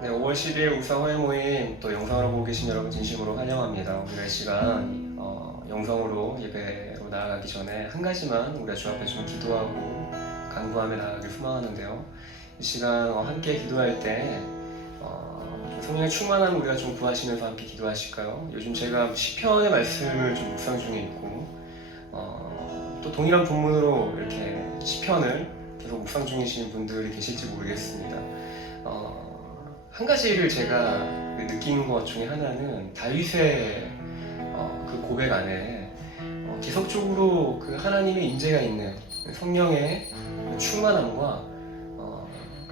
네, 5월 10일 울산 화해 모임 또 영상으로 보고 계신 여러분 진심으로 환영합니다. 오늘 이 시간 영상으로 예배로 나아가기 전에 한 가지만 우리가 주 앞에 좀 기도하고 간구하며 나아가길 소망하는데요. 이 시간 함께 기도할 때 성령의 충만함 우리가 좀 구하시면서 함께 기도하실까요? 요즘 제가 시편의 말씀을 좀 묵상 중에 있고 또 동일한 본문으로 이렇게 시편을 계속 묵상 중이신 분들이 계실지 모르겠습니다. 한 가지를 제가 느낀 것 중에 하나는 다윗의 그 고백 안에 계속적으로 그 하나님의 임재가 있는 성령의 충만함과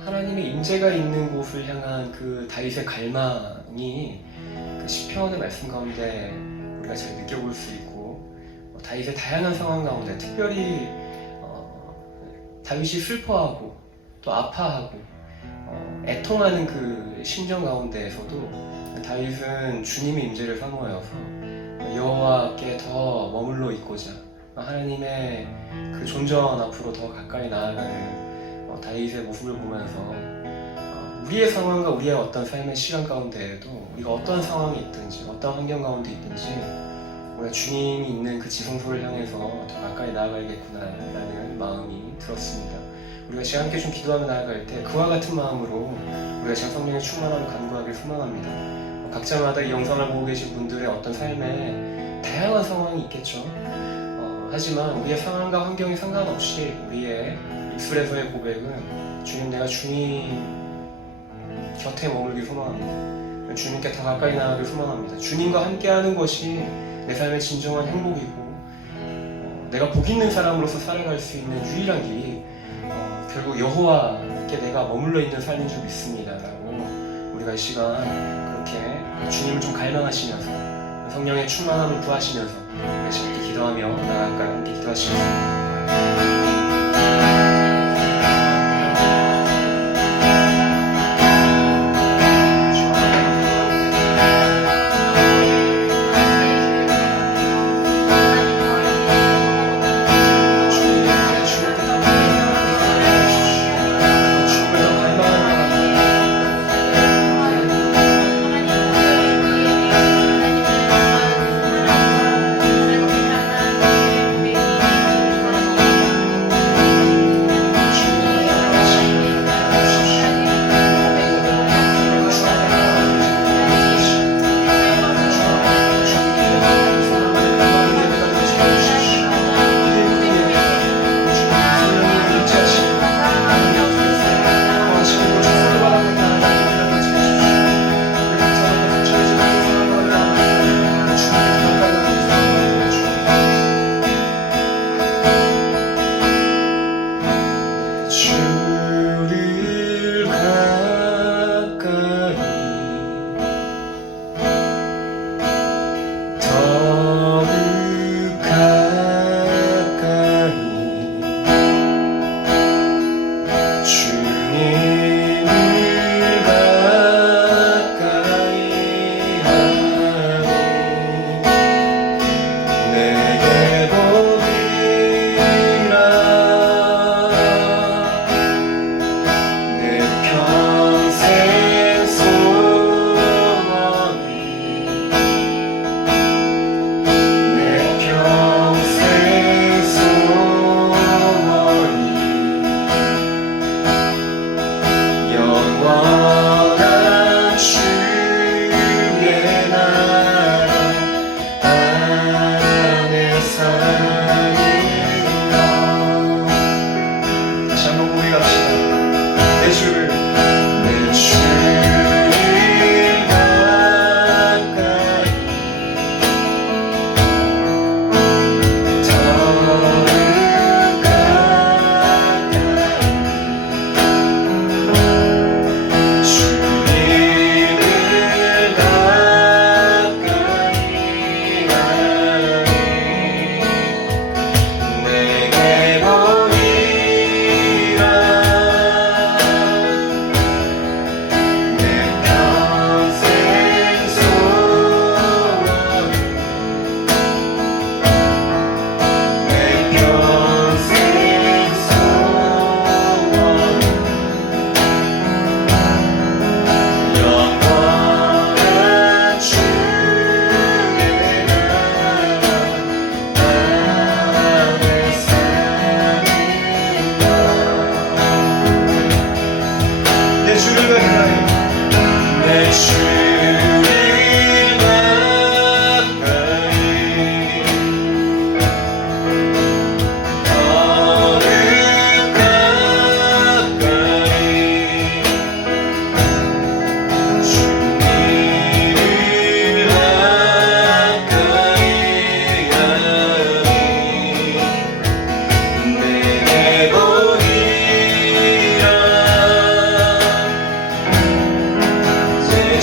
하나님의 임재가 있는 곳을 향한 그 다윗의 갈망이 그 시편의 말씀 가운데 우리가 잘 느껴볼 수 있고 다윗의 다양한 상황 가운데 특별히 다윗이 슬퍼하고 또 아파하고 애통하는 그 심정 가운데에서도 다윗은 주님의 임재를 사모하여서 여호와께 더 머물러 있고자 하나님의 그 존전 앞으로 더 가까이 나아가는 다윗의 모습을 보면서 우리의 상황과 우리의 어떤 삶의 시간 가운데에도 우리가 어떤 상황이 있든지 어떤 환경 가운데 있든지 우리가 주님이 있는 그 지성소를 향해서 더 가까이 나아가야겠구나라는 마음이 들었습니다. 우리가 지금 함께 좀 기도하며 나아갈 때 그와 같은 마음으로 우리가 지금 성령의 충만함을 간구하길 소망합니다. 각자마다 이 영상을 보고 계신 분들의 어떤 삶에 다양한 상황이 있겠죠. 하지만 우리의 상황과 환경에 상관없이 우리의 입술에서의 고백은 주님, 내가 주님 곁에 머물길 소망합니다. 주님께 더 가까이 나아가길 소망합니다. 주님과 함께하는 것이 내 삶의 진정한 행복이고 내가 복 있는 사람으로서 살아갈 수 있는 유일한 길이 결국 여호와께 내가 머물러 있는 삶인 줄 믿습니다라고 우리가 이 시간 그렇게 주님을 좀 갈망하시면서 성령의 충만함을 구하시면서 다시 함께 기도하며 나아갈까요? 함께 기도하시겠습니다.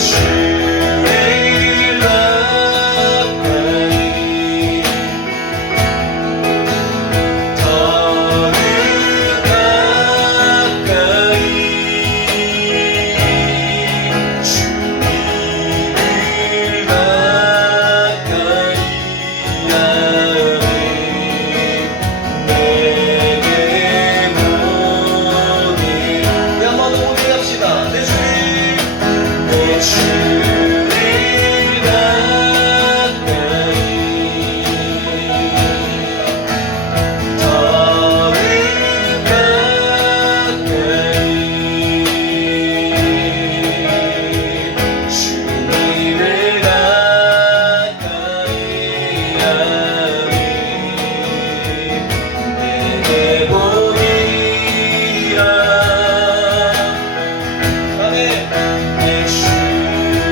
주를 가까이 더욱 가까이 주님을 가까이 하네 내게 모든 우리 한번 더 고백합시다 내 주를 가까이 더욱 가까이 주님을 가까이 하네 내게 보이라 아멘 내 주를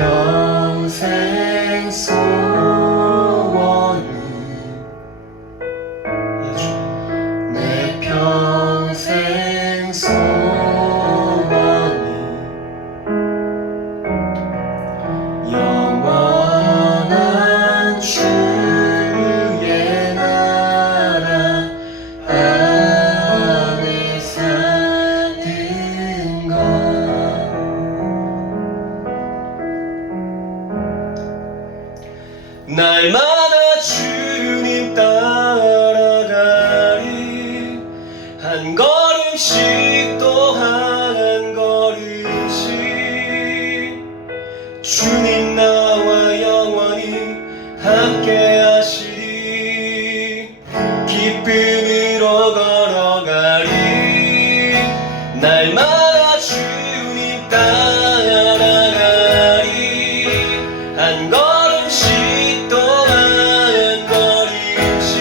평생 소원이 내 평생 소원이 영원한 주의 나라 안에 사는 것. 날마다 주님 따라가리 한 걸음씩 또 한 걸음씩 주님 나와 영원히 함께 하시리 기쁨으로 걸어가리 날마다 주님 따라가리 한 걸음씩 또 한 걸음씩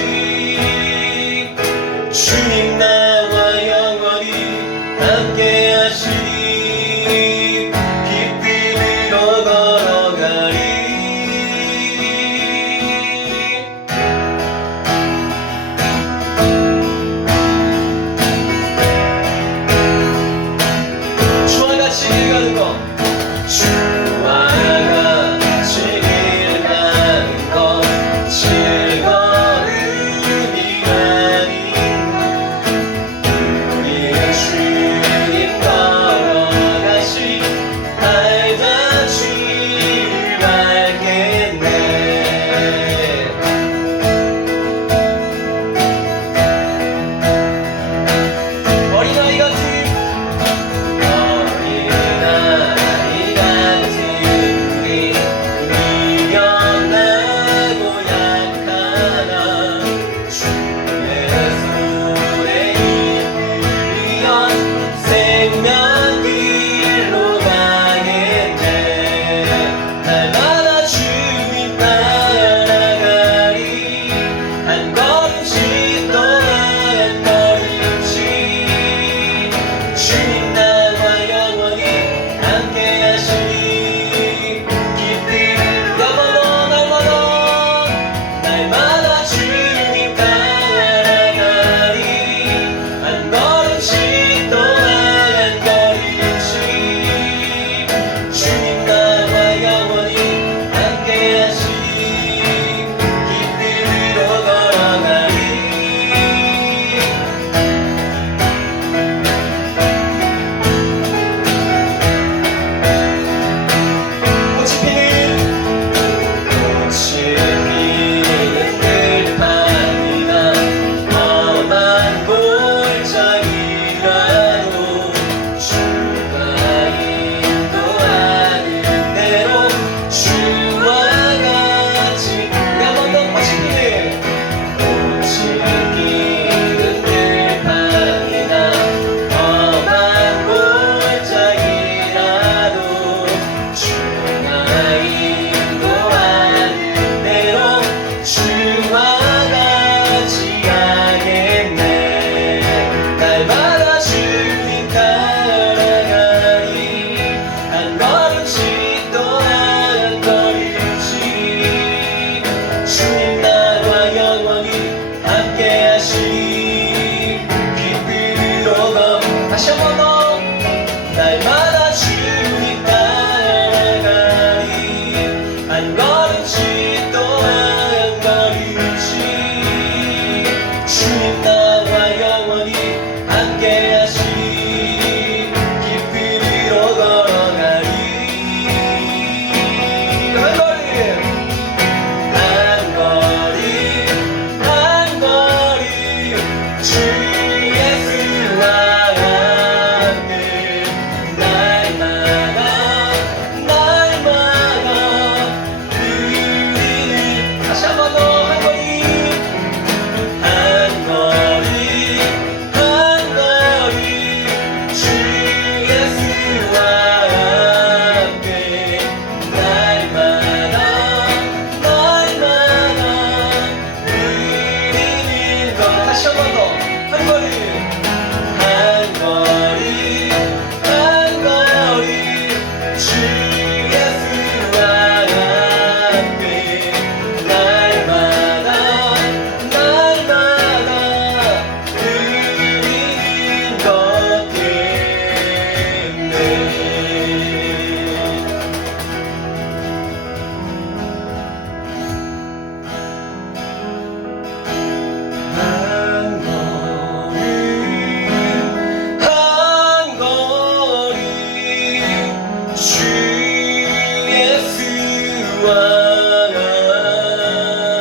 주님 나와 영원히 함께 하시리 기쁨으로 걸어가리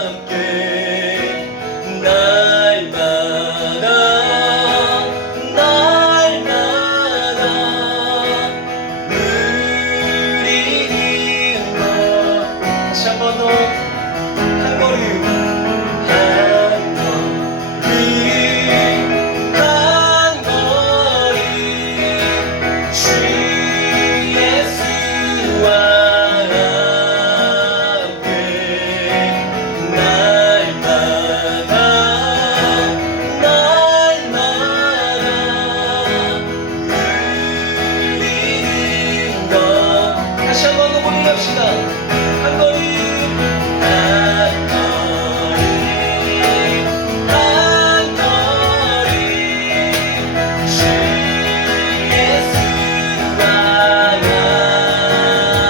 함께 날마다 누리는 것. 다시 한 번 더 한 걸음 한 걸음 주 예수와 함께 날마다 누리는 것. 다시 한 번 더 고백합시다. 한 걸음 한 걸음 한 걸음 주 예수와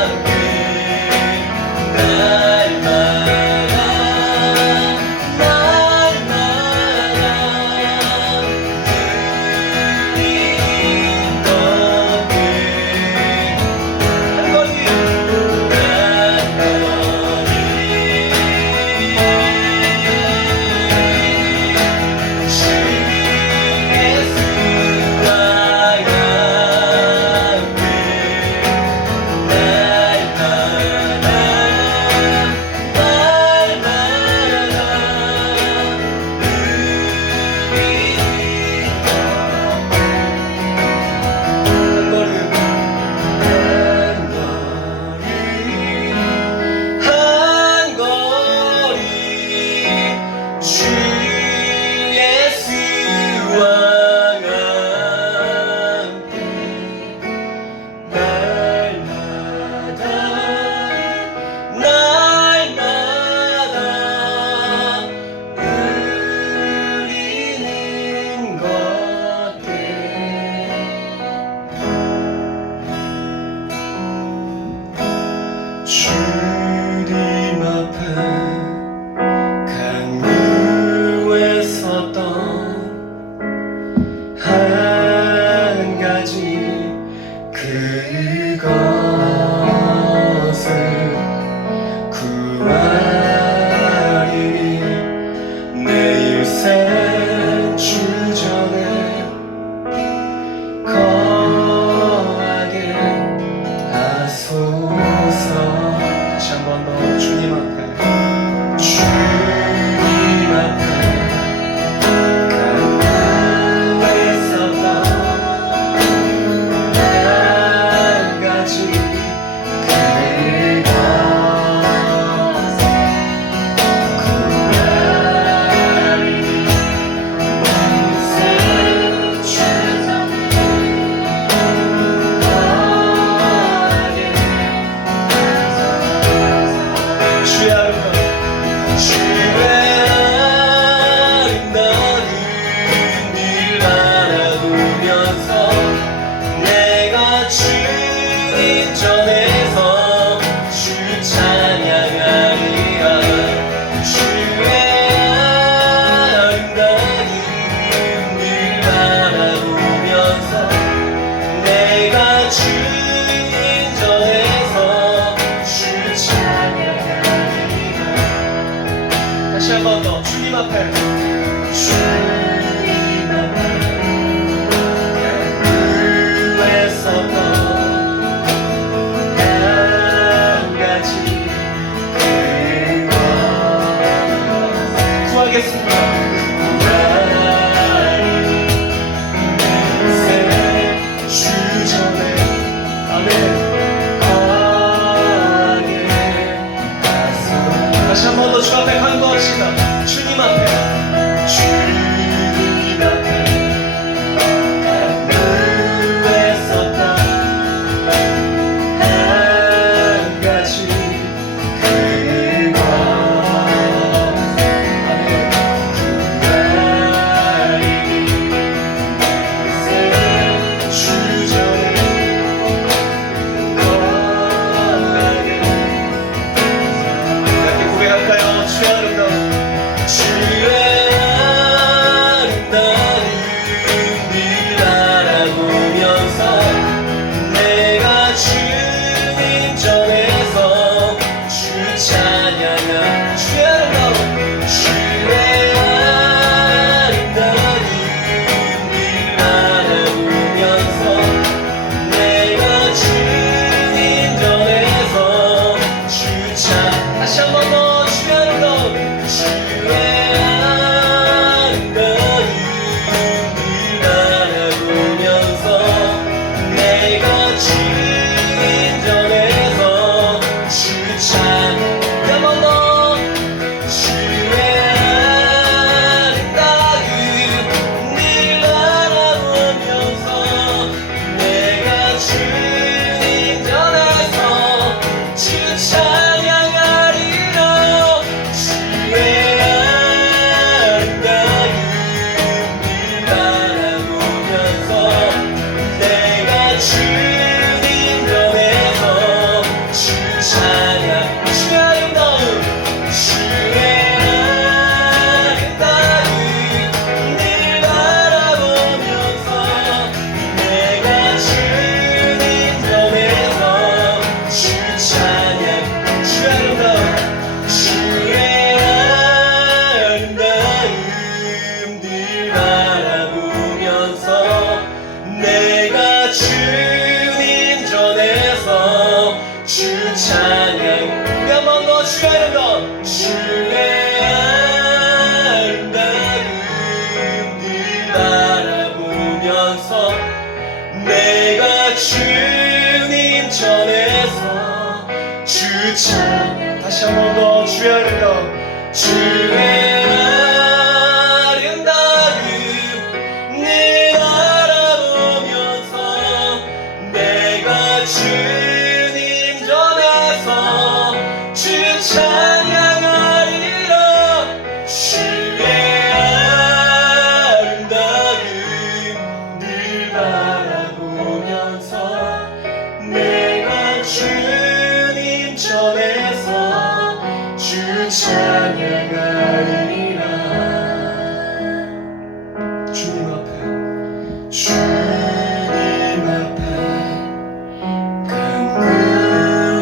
함께 날마다 누리는 것. 한 걸음 주님 앞에 강구에 섰던 한 가지 그것을 구하리니 내 일생 주전에 거하게 하소서. 다시 한 번 더 주님 앞에 강구에 섰던 한 가지 그것을 구하리니 내 인생 주전에 거하게 주의 아름다운 일 바라보면서 내가 주님 전에서 주 찬양하리라. 주의 아름다운 일 바라보면서 내가 주님 전에서 주 찬양하리라. 다시 한 번 더 주님 앞에 주님 앞에 강구에 섰던 한 가지 그것 구하겠습니다. 구하리니 내 인생 주전에 아멘 거하게 하소서. 다시 한 번 더 주 앞에 간구합시다. 주님 앞에 주님 앞에 강구에 섰던 한 가지 그것 아멘 다시 한 번 더 주의 아름다움 주의 아름다움 늘 바라보면서 내가 주님 전에서 주 찬양 한 번 더 주의 아름다움 늘 바라보면서 내가 주님 전에서 주 찬양하리라 주의 아름다움 늘 바라보면서 내가 주님 전에서 주 찬양 주의 아름다움 주의 아름다움 늘 바라보면서 내가 주님 전에서 주 찬양 주의 아름다움 주의 아름다움 늘 바라보면서 내가 주님 전에서 주 찬양 우리 한 번 더 주의 아름다움 주의 아름다움 늘 바라보면서 내가 주님 전에서 주 찬양 다시 한 번 더 주의 아름다움 주의 아름다움 늘 바라보면서 내가 주님 전에서 주 찬양하리라 주의 아름다움 늘 바라보면서 내가 주님 전에서 주 찬양하리라 주님 앞에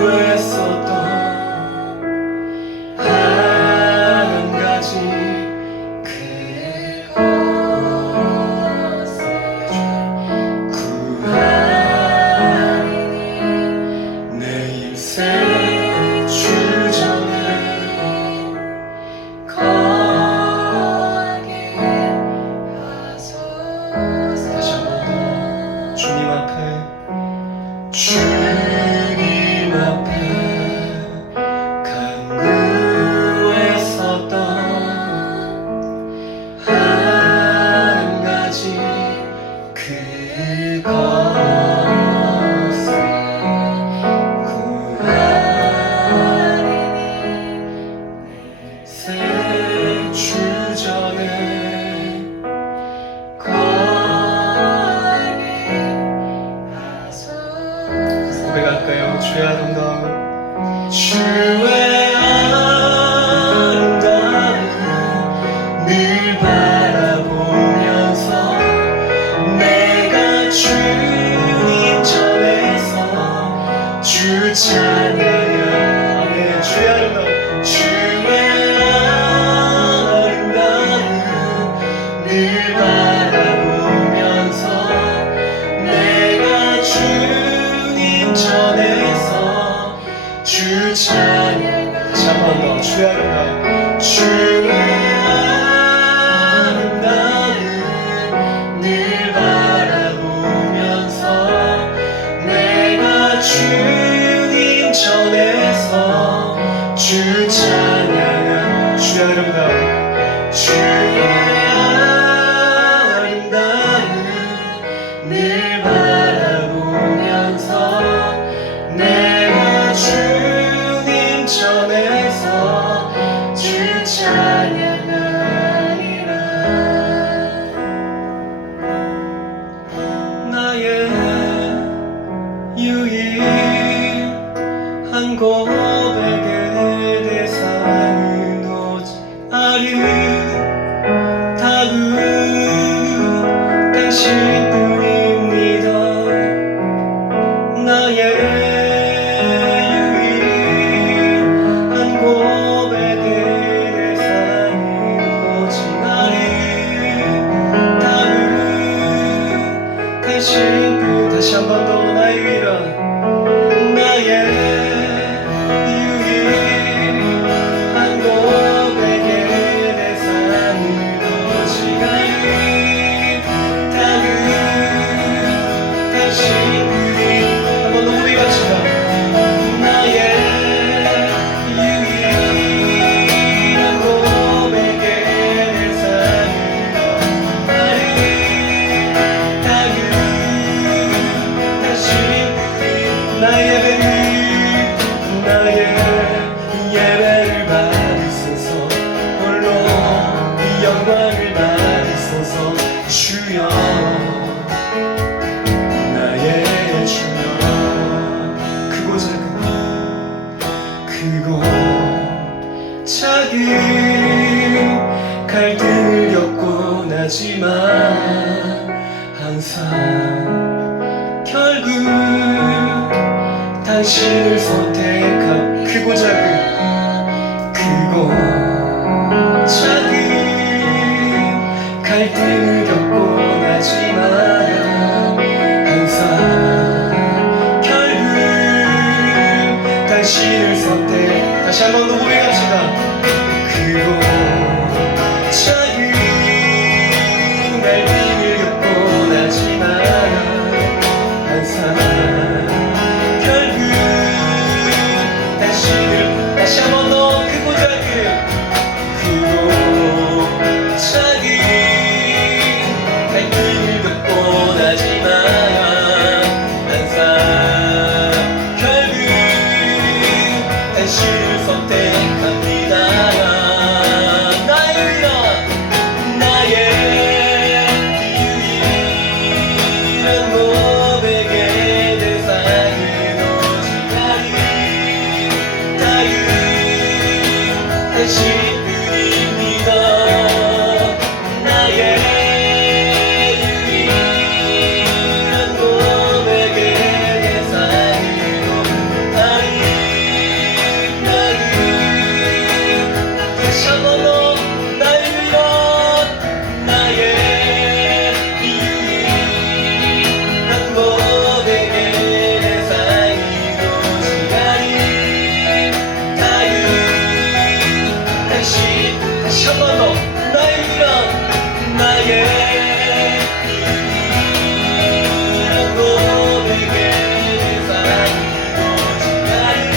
간구했었던 한 가지 그것을 구하리니 내 인생 주전에 거하게 하소서 다시 한 번 더 주님 앞에 주님 앞에 간구했었던 한 가지 그것을 구하리니 새 주전에 거하게 고백할까요? 주의 아름다움 주의 아름다움 늘 바라보면서 내가 주님 전에서 주 찬양하 아멘 주의 아름다움 주의 아름다움 늘 바라보면서 내가 주님 전에서 주 찬양 다시 한 번 더 주의 아름다움 주의 아름다움 늘 바라보면서 내가 주님 전에서 주 찬양한 주의 아름다움 주의 아름다움 늘 바라보면서 내가 주님 전에서 주 찬양 크고 작은 갈등을 겪곤 하지만 항상 결국 당신을 선택한 크고 작은 갈등을 겪곤 하지만 항상 결국 당신을 선택. 다시 한 번 더 고백합시다. 크고 작은 갈등을 겪곤 하지만 항상 결국 당신을. 다시 한 번 더 크고 작은 갈등을 겪곤 하지만 항상 결국 당신을 선택합니다. 나의 위로 나의 유일한 고백의 대상은 오직 당신뿐입니다. 나의 유일한 고백의 대상은 다시 한 번 더. 나의 위로 나의 유일한 고백의 대상은 오직 당신. 다시 한 번 더. 나의 유일한 고백의 대상은 오직 당신.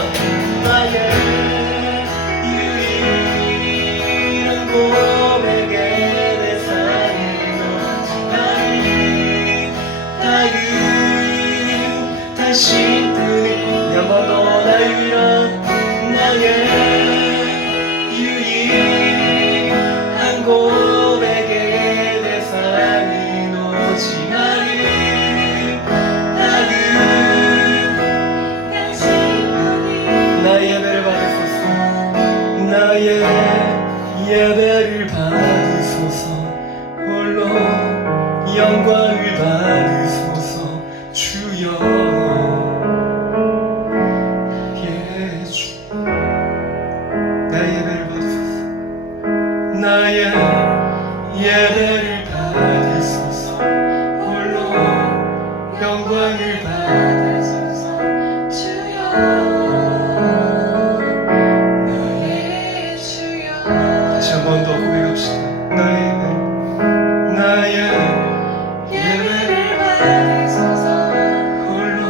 나의 유일한 고백의 대상은 오직 당신뿐이. 한 번 더. 나의 유일한 고백의 대상은 오직 나의 예배를 받으소서. 나의 예배를 받으소서. 홀로 영광을 받으소서. 주여 나의 예배를 받으소서. 홀로 영광을 받으소서. 주여 나의 주여. 다시 한 번 더 고백합시다. 나의 예배를 받으소서. 홀로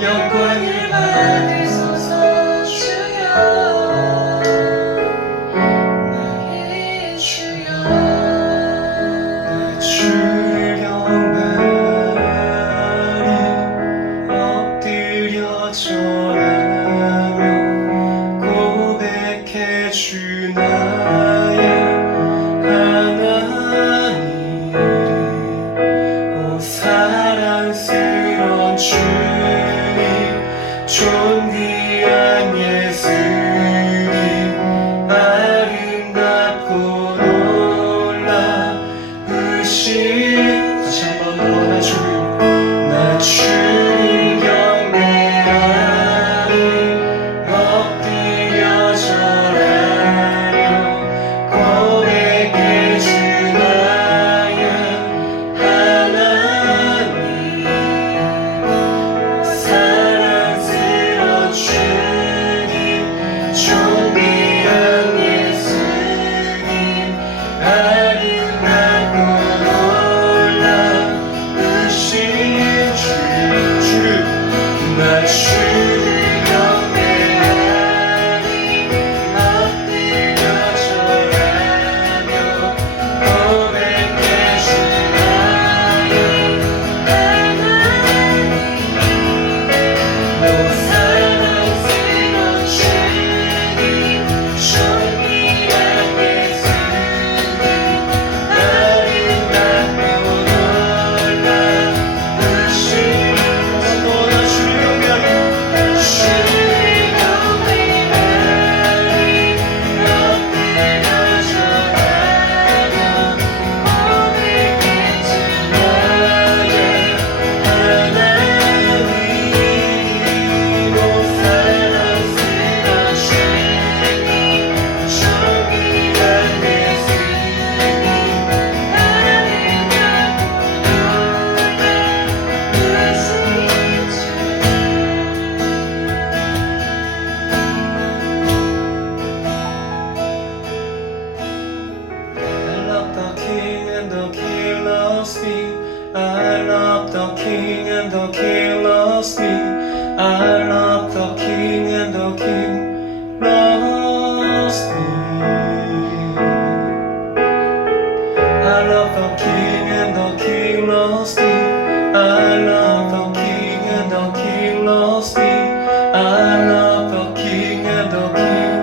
영광을 받으소서. 주여 주를 영광히 엎드려 절하며 고백해 주 나의 하나님. 오 사랑스러운 주님, 존귀한 예수님, 아름답고 놀라우신. 다시 한번 더. 나 주를 the King and the King loves me. I love the King and the King loves me. I love the King and the King loves me. I love the King and the King loves me. I love the King and the King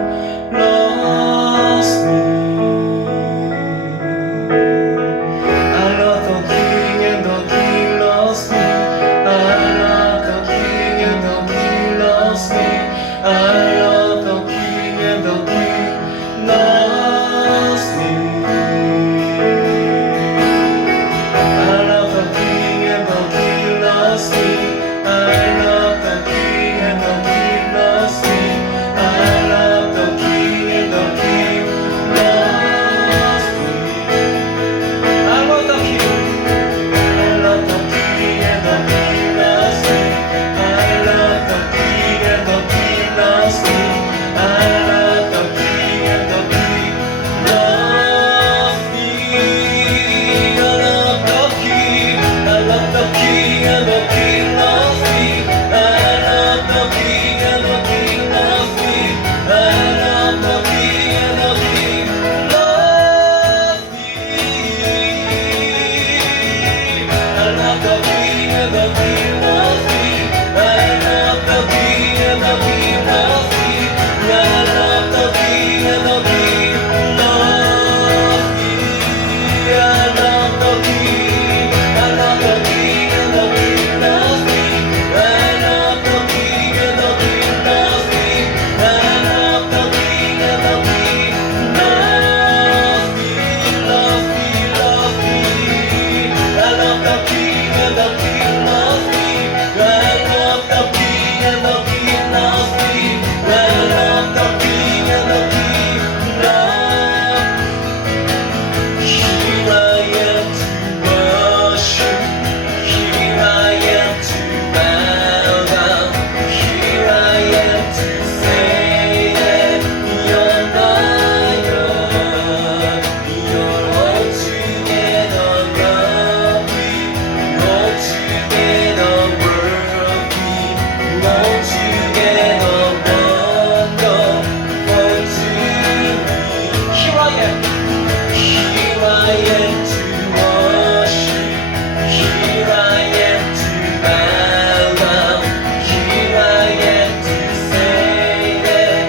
loves me. I love the King and the King loves me. I love the King and the King loves me. I love the King and the King loves me. I love the King and the King loves me. I love the King and the King loves me. I love the King and the King loves me. I love the King. I love the King and the King loves me. I love the King and the King loves me. I love the King and the King loves me. I love the King. I love the King and the King loves me. I love the King and the King loves me. I love the King and the King loves me. I love the King and the King loves me. I love the King and the King loves me. I love the King and the King loves me. I love the King. I love the King and the King loves me. I love the King and the King loves me. I love the King and the King loves me. Loves me, loves me. I love the King and the King loves me. I love the King and the King loves me. I love the King and the King loves me. Here I am to worship. Here I am to bow down. Here I am to say that you're my God. You're altogether lovely, altogether worthy, altogether wonderful to me. Here I am. Here I am to worship. Here I am to bow down. Here I am to say that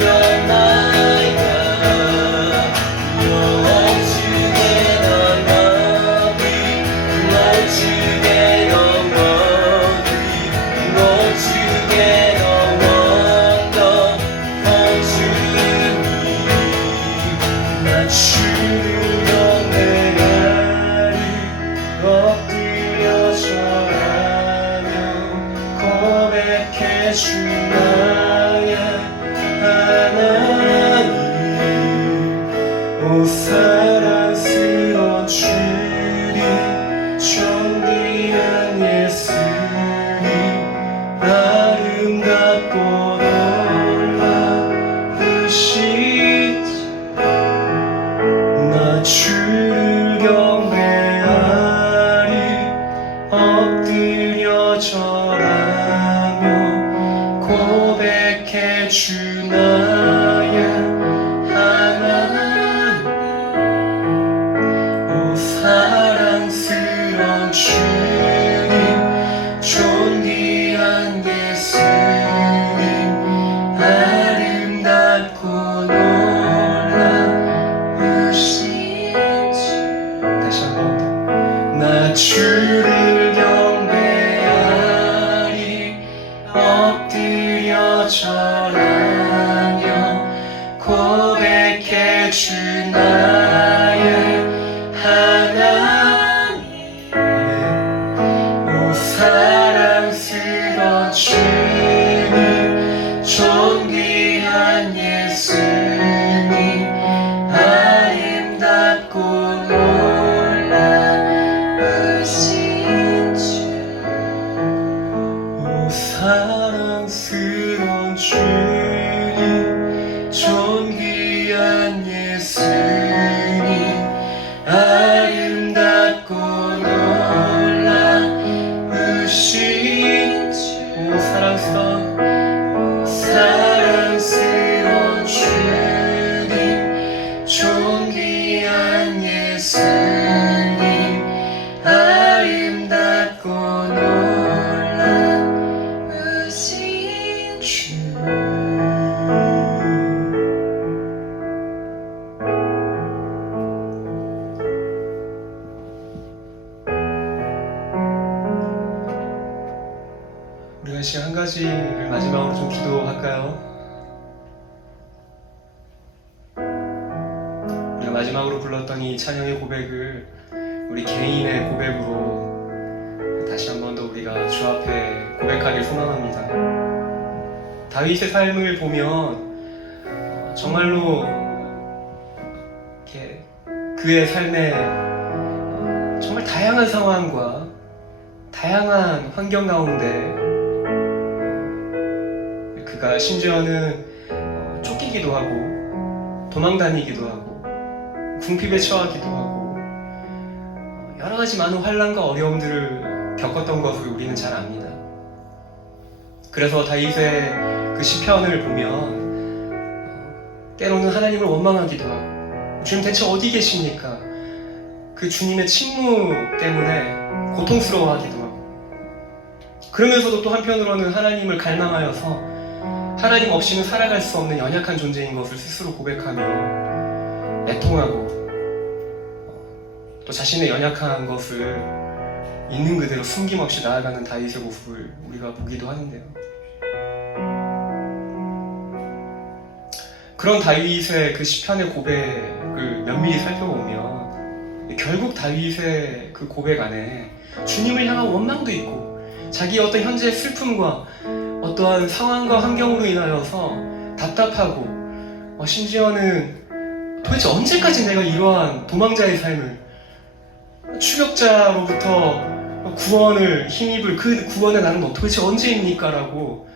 you're my God. You're altogether lovely, altogether worthy, altogether wonderful to me. 나 주를 경배하리 엎드려 절하며 고백해 주 나의 하나님. 오 사랑스러운 주님 존귀한 예수님 아름답고 놀라우시지. 나 주를 경배하리 엎드려 절하며 고백해 주 나의 하나님. 오 사랑스러운 주님 존귀한 예수님 아름답고 놀라우신 주. 다시 한번 나 주를 경배하리 엎드려 절하며 이 시간 한 가지를 마지막으로 좀 기도할까요? 우리가 마지막으로 불렀던 이 찬양의 고백을 우리 개인의 고백으로 다시 한 번 더 우리가 주 앞에 고백하길 소망합니다. 다윗의 삶을 보면 정말로 이렇게 그의 삶에 정말 다양한 상황과 다양한 환경 가운데 그가 심지어는 쫓기기도 하고 도망다니기도 하고 궁핍에 처하기도 하고 여러 가지 많은 환난과 어려움들을 겪었던 것을 우리는 잘 압니다. 그래서 다윗의 그 시편을 보면 때로는 하나님을 원망하기도 하고 주님 대체 어디 계십니까? 그 주님의 침묵 때문에 고통스러워하기도 하고 그러면서도 또 한편으로는 하나님을 갈망하여서 하나님 없이는 살아갈 수 없는 연약한 존재인 것을 스스로 고백하며 애통하고 또 자신의 연약한 것을 있는 그대로 숨김없이 나아가는 다윗의 모습을 우리가 보기도 하는데요. 그런 다윗의 그 시편의 고백을 면밀히 살펴보면 결국 다윗의 그 고백 안에 주님을 향한 원망도 있고 자기의 어떤 현재의 슬픔과 어떠한 상황과 환경으로 인하여서 답답하고 심지어는 도대체 언제까지 내가 이러한 도망자의 삶을 추격자로부터 구원을 힘입을 그 구원의 날은 도대체 언제입니까? 라고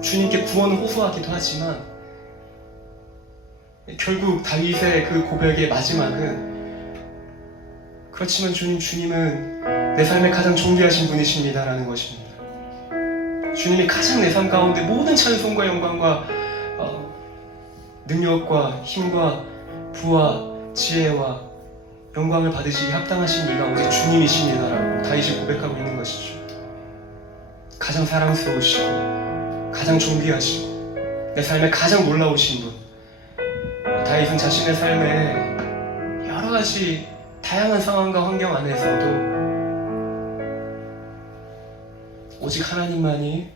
주님께 구원을 호소하기도 하지만 결국 다윗의 그 고백의 마지막은 그렇지만 주님은 내 삶에 가장 존귀하신 분이십니다 라는 것입니다. 주님이 가장 내 삶 가운데 모든 찬송과 영광과 능력과 힘과 부와 지혜와 영광을 받으시기 합당하신 이가 오직 주님이십니다 라고 다윗이 고백하고 있는 것이죠. 가장 사랑스러우시고 가장 존귀하시고 내 삶에 가장 놀라우신 분. 다윗은 자신의 삶에 여러 가지 다양한 상황과 환경 안에서도 오직 하나님만이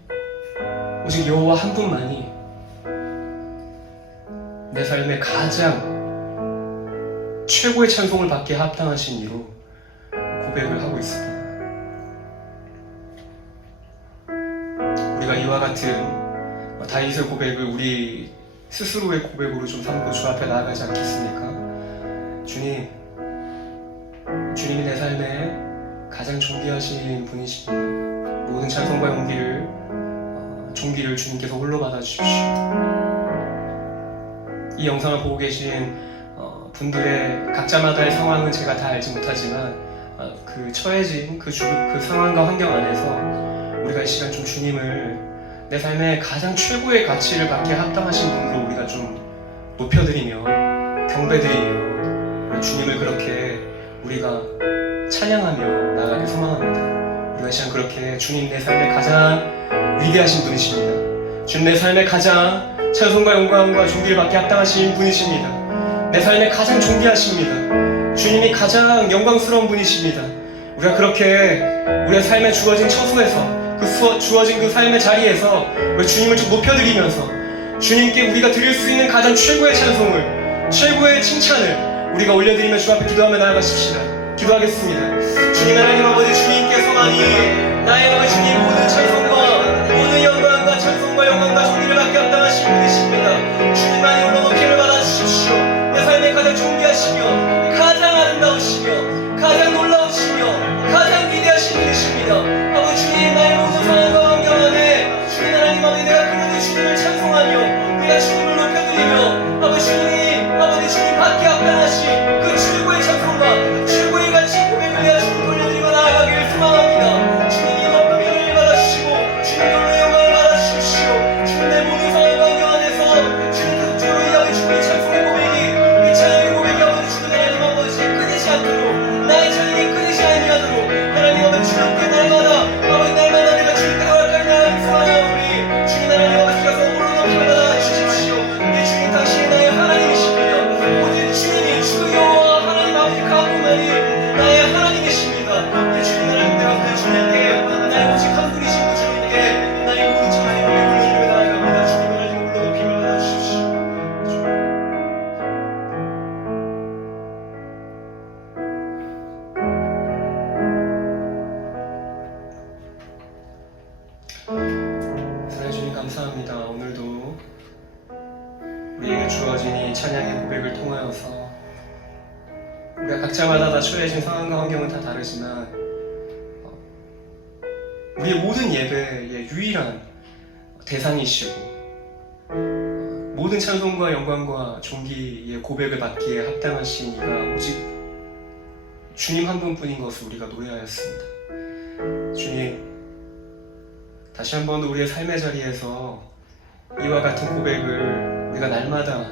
오직 여호와 한 분만이 내 삶에 가장 최고의 찬송을 받기에 합당하신 이로 고백을 하고 있습니다. 우리가 이와 같은 다윗의 고백을 우리 스스로의 고백으로 좀 삼고 주 앞에 나아가지 않겠습니까? 주님이 내 삶에 가장 존귀하신 분이십니다. 모든 찬송과 존귀를 주님께서 홀로 받아주십시오. 이 영상을 보고 계신 분들의 각자마다의 상황은 제가 다 알지 못하지만 그 처해진 그 상황과 환경 안에서 우리가 이 시간 좀 주님을 내 삶에 가장 최고의 가치를 받기에 합당하신 분으로 우리가 좀 높여드리며 경배드리며 주님을 그렇게 우리가 찬양하며 나아가길 소망합니다. 우리가 이 시간 그렇게 주님 내 삶에 가장 위대하신 분이십니다. 주님 내 삶에 가장 찬송과 영광과 존귀를 받기에 합당하신 분이십니다. 내 삶에 가장 존귀하십니다. 주님이 가장 영광스러운 분이십니다. 우리가 그렇게 우리의 삶에 주어진 처소에서 주어진 그 삶의 자리에서 우리 주님을 좀 높여드리면서 주님께 우리가 드릴 수 있는 가장 최고의 찬송을 최고의 칭찬을 우리가 올려드리며 주 앞에 기도하며 나아가십시다. 기도하겠습니다. 주님 하나님 아버지 주님께서만이 나의 아버지 주님 모든 찬송과 모든 영광과 찬송과 영광과 존귀를 받게 합당하신 분이십니다. 주님만이 홀로 높이를 받아주십시오. 내 삶에 가장 존귀하시며 가장 아름다우시며 가장 놀라우시며 가장 위대하신 분이십니다. 아버지 주님 나의 모든 상황과 환경 안에 주님 하나님 아버지 내가 그런데 주님을 찬송하며 내가 주님을 높여드리며 아버지 주님 받게 합당하신 그 최고의 찬송과 최고의 가치 고백을 내가 주님 돌려드리고 나아가기를 소망합니다. 주님 이 높이를 감사합니다. 오늘도 우리에게 주어진 이 찬양의 고백을 통하여서 우리가 각자마다 다 처해진 상황과 환경은 다 다르지만 우리의 모든 예배의 유일한 대상이시고 모든 찬송과 영광과 존귀의 고백을 받기에 합당하신 이가 오직 주님 한 분뿐인 것을 우리가 노래하였습니다. 주님, 다시 한 번 우리의 삶의 자리에서 이와 같은 고백을 우리가 날마다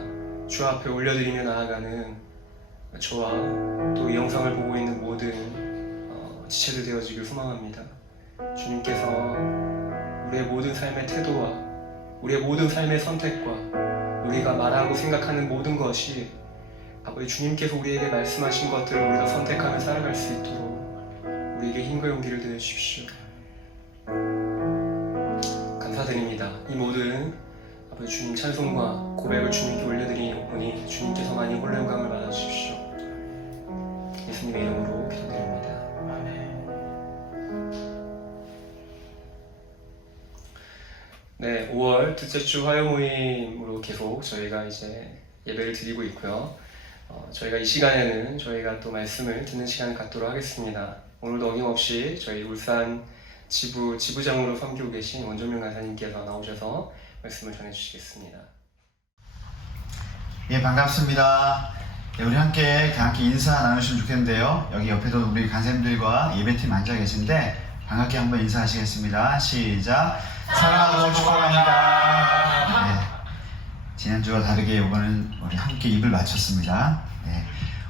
주 앞에 올려드리며 나아가는 저와 또 이 영상을 보고 있는 모든 지체들 되어지길 소망합니다. 주님께서 우리의 모든 삶의 태도와 우리의 모든 삶의 선택과 우리가 말하고 생각하는 모든 것이 아버지 주님께서 우리에게 말씀하신 것들을 우리가 선택하며 살아갈 수 있도록 우리에게 힘과 용기를 내주십시오. 감사드립니다. 이 모든 아버지 주님 찬송과 고백을 주님께 올려드리니 주님께서 많이 홀로 영광을 받아주십시오. 예수님의 이름으로 기도드립니다. 네, 5월 둘째 주 화요 모임으로 계속 저희가 이제 예배를 드리고 있고요. 저희가 이 시간에는 저희가 또 말씀을 듣는 시간을 갖도록 하겠습니다. 오늘도 어김없이 저희 울산 지부장으로 섬기고 계신 원종명 간사님께서 나오셔서 말씀을 전해주시겠습니다. 예, 반갑습니다. 네, 우리 함께 인사 나누시면 좋겠는데요. 여기 옆에도 우리 간사님들과 예배팀 앉아 계신데 반갑게 한번 인사하시겠습니다. 시작! 사랑하고 축복합니다. 네, 지난주와 다르게 이번은 우리 함께 입을 맞췄습니다. 네,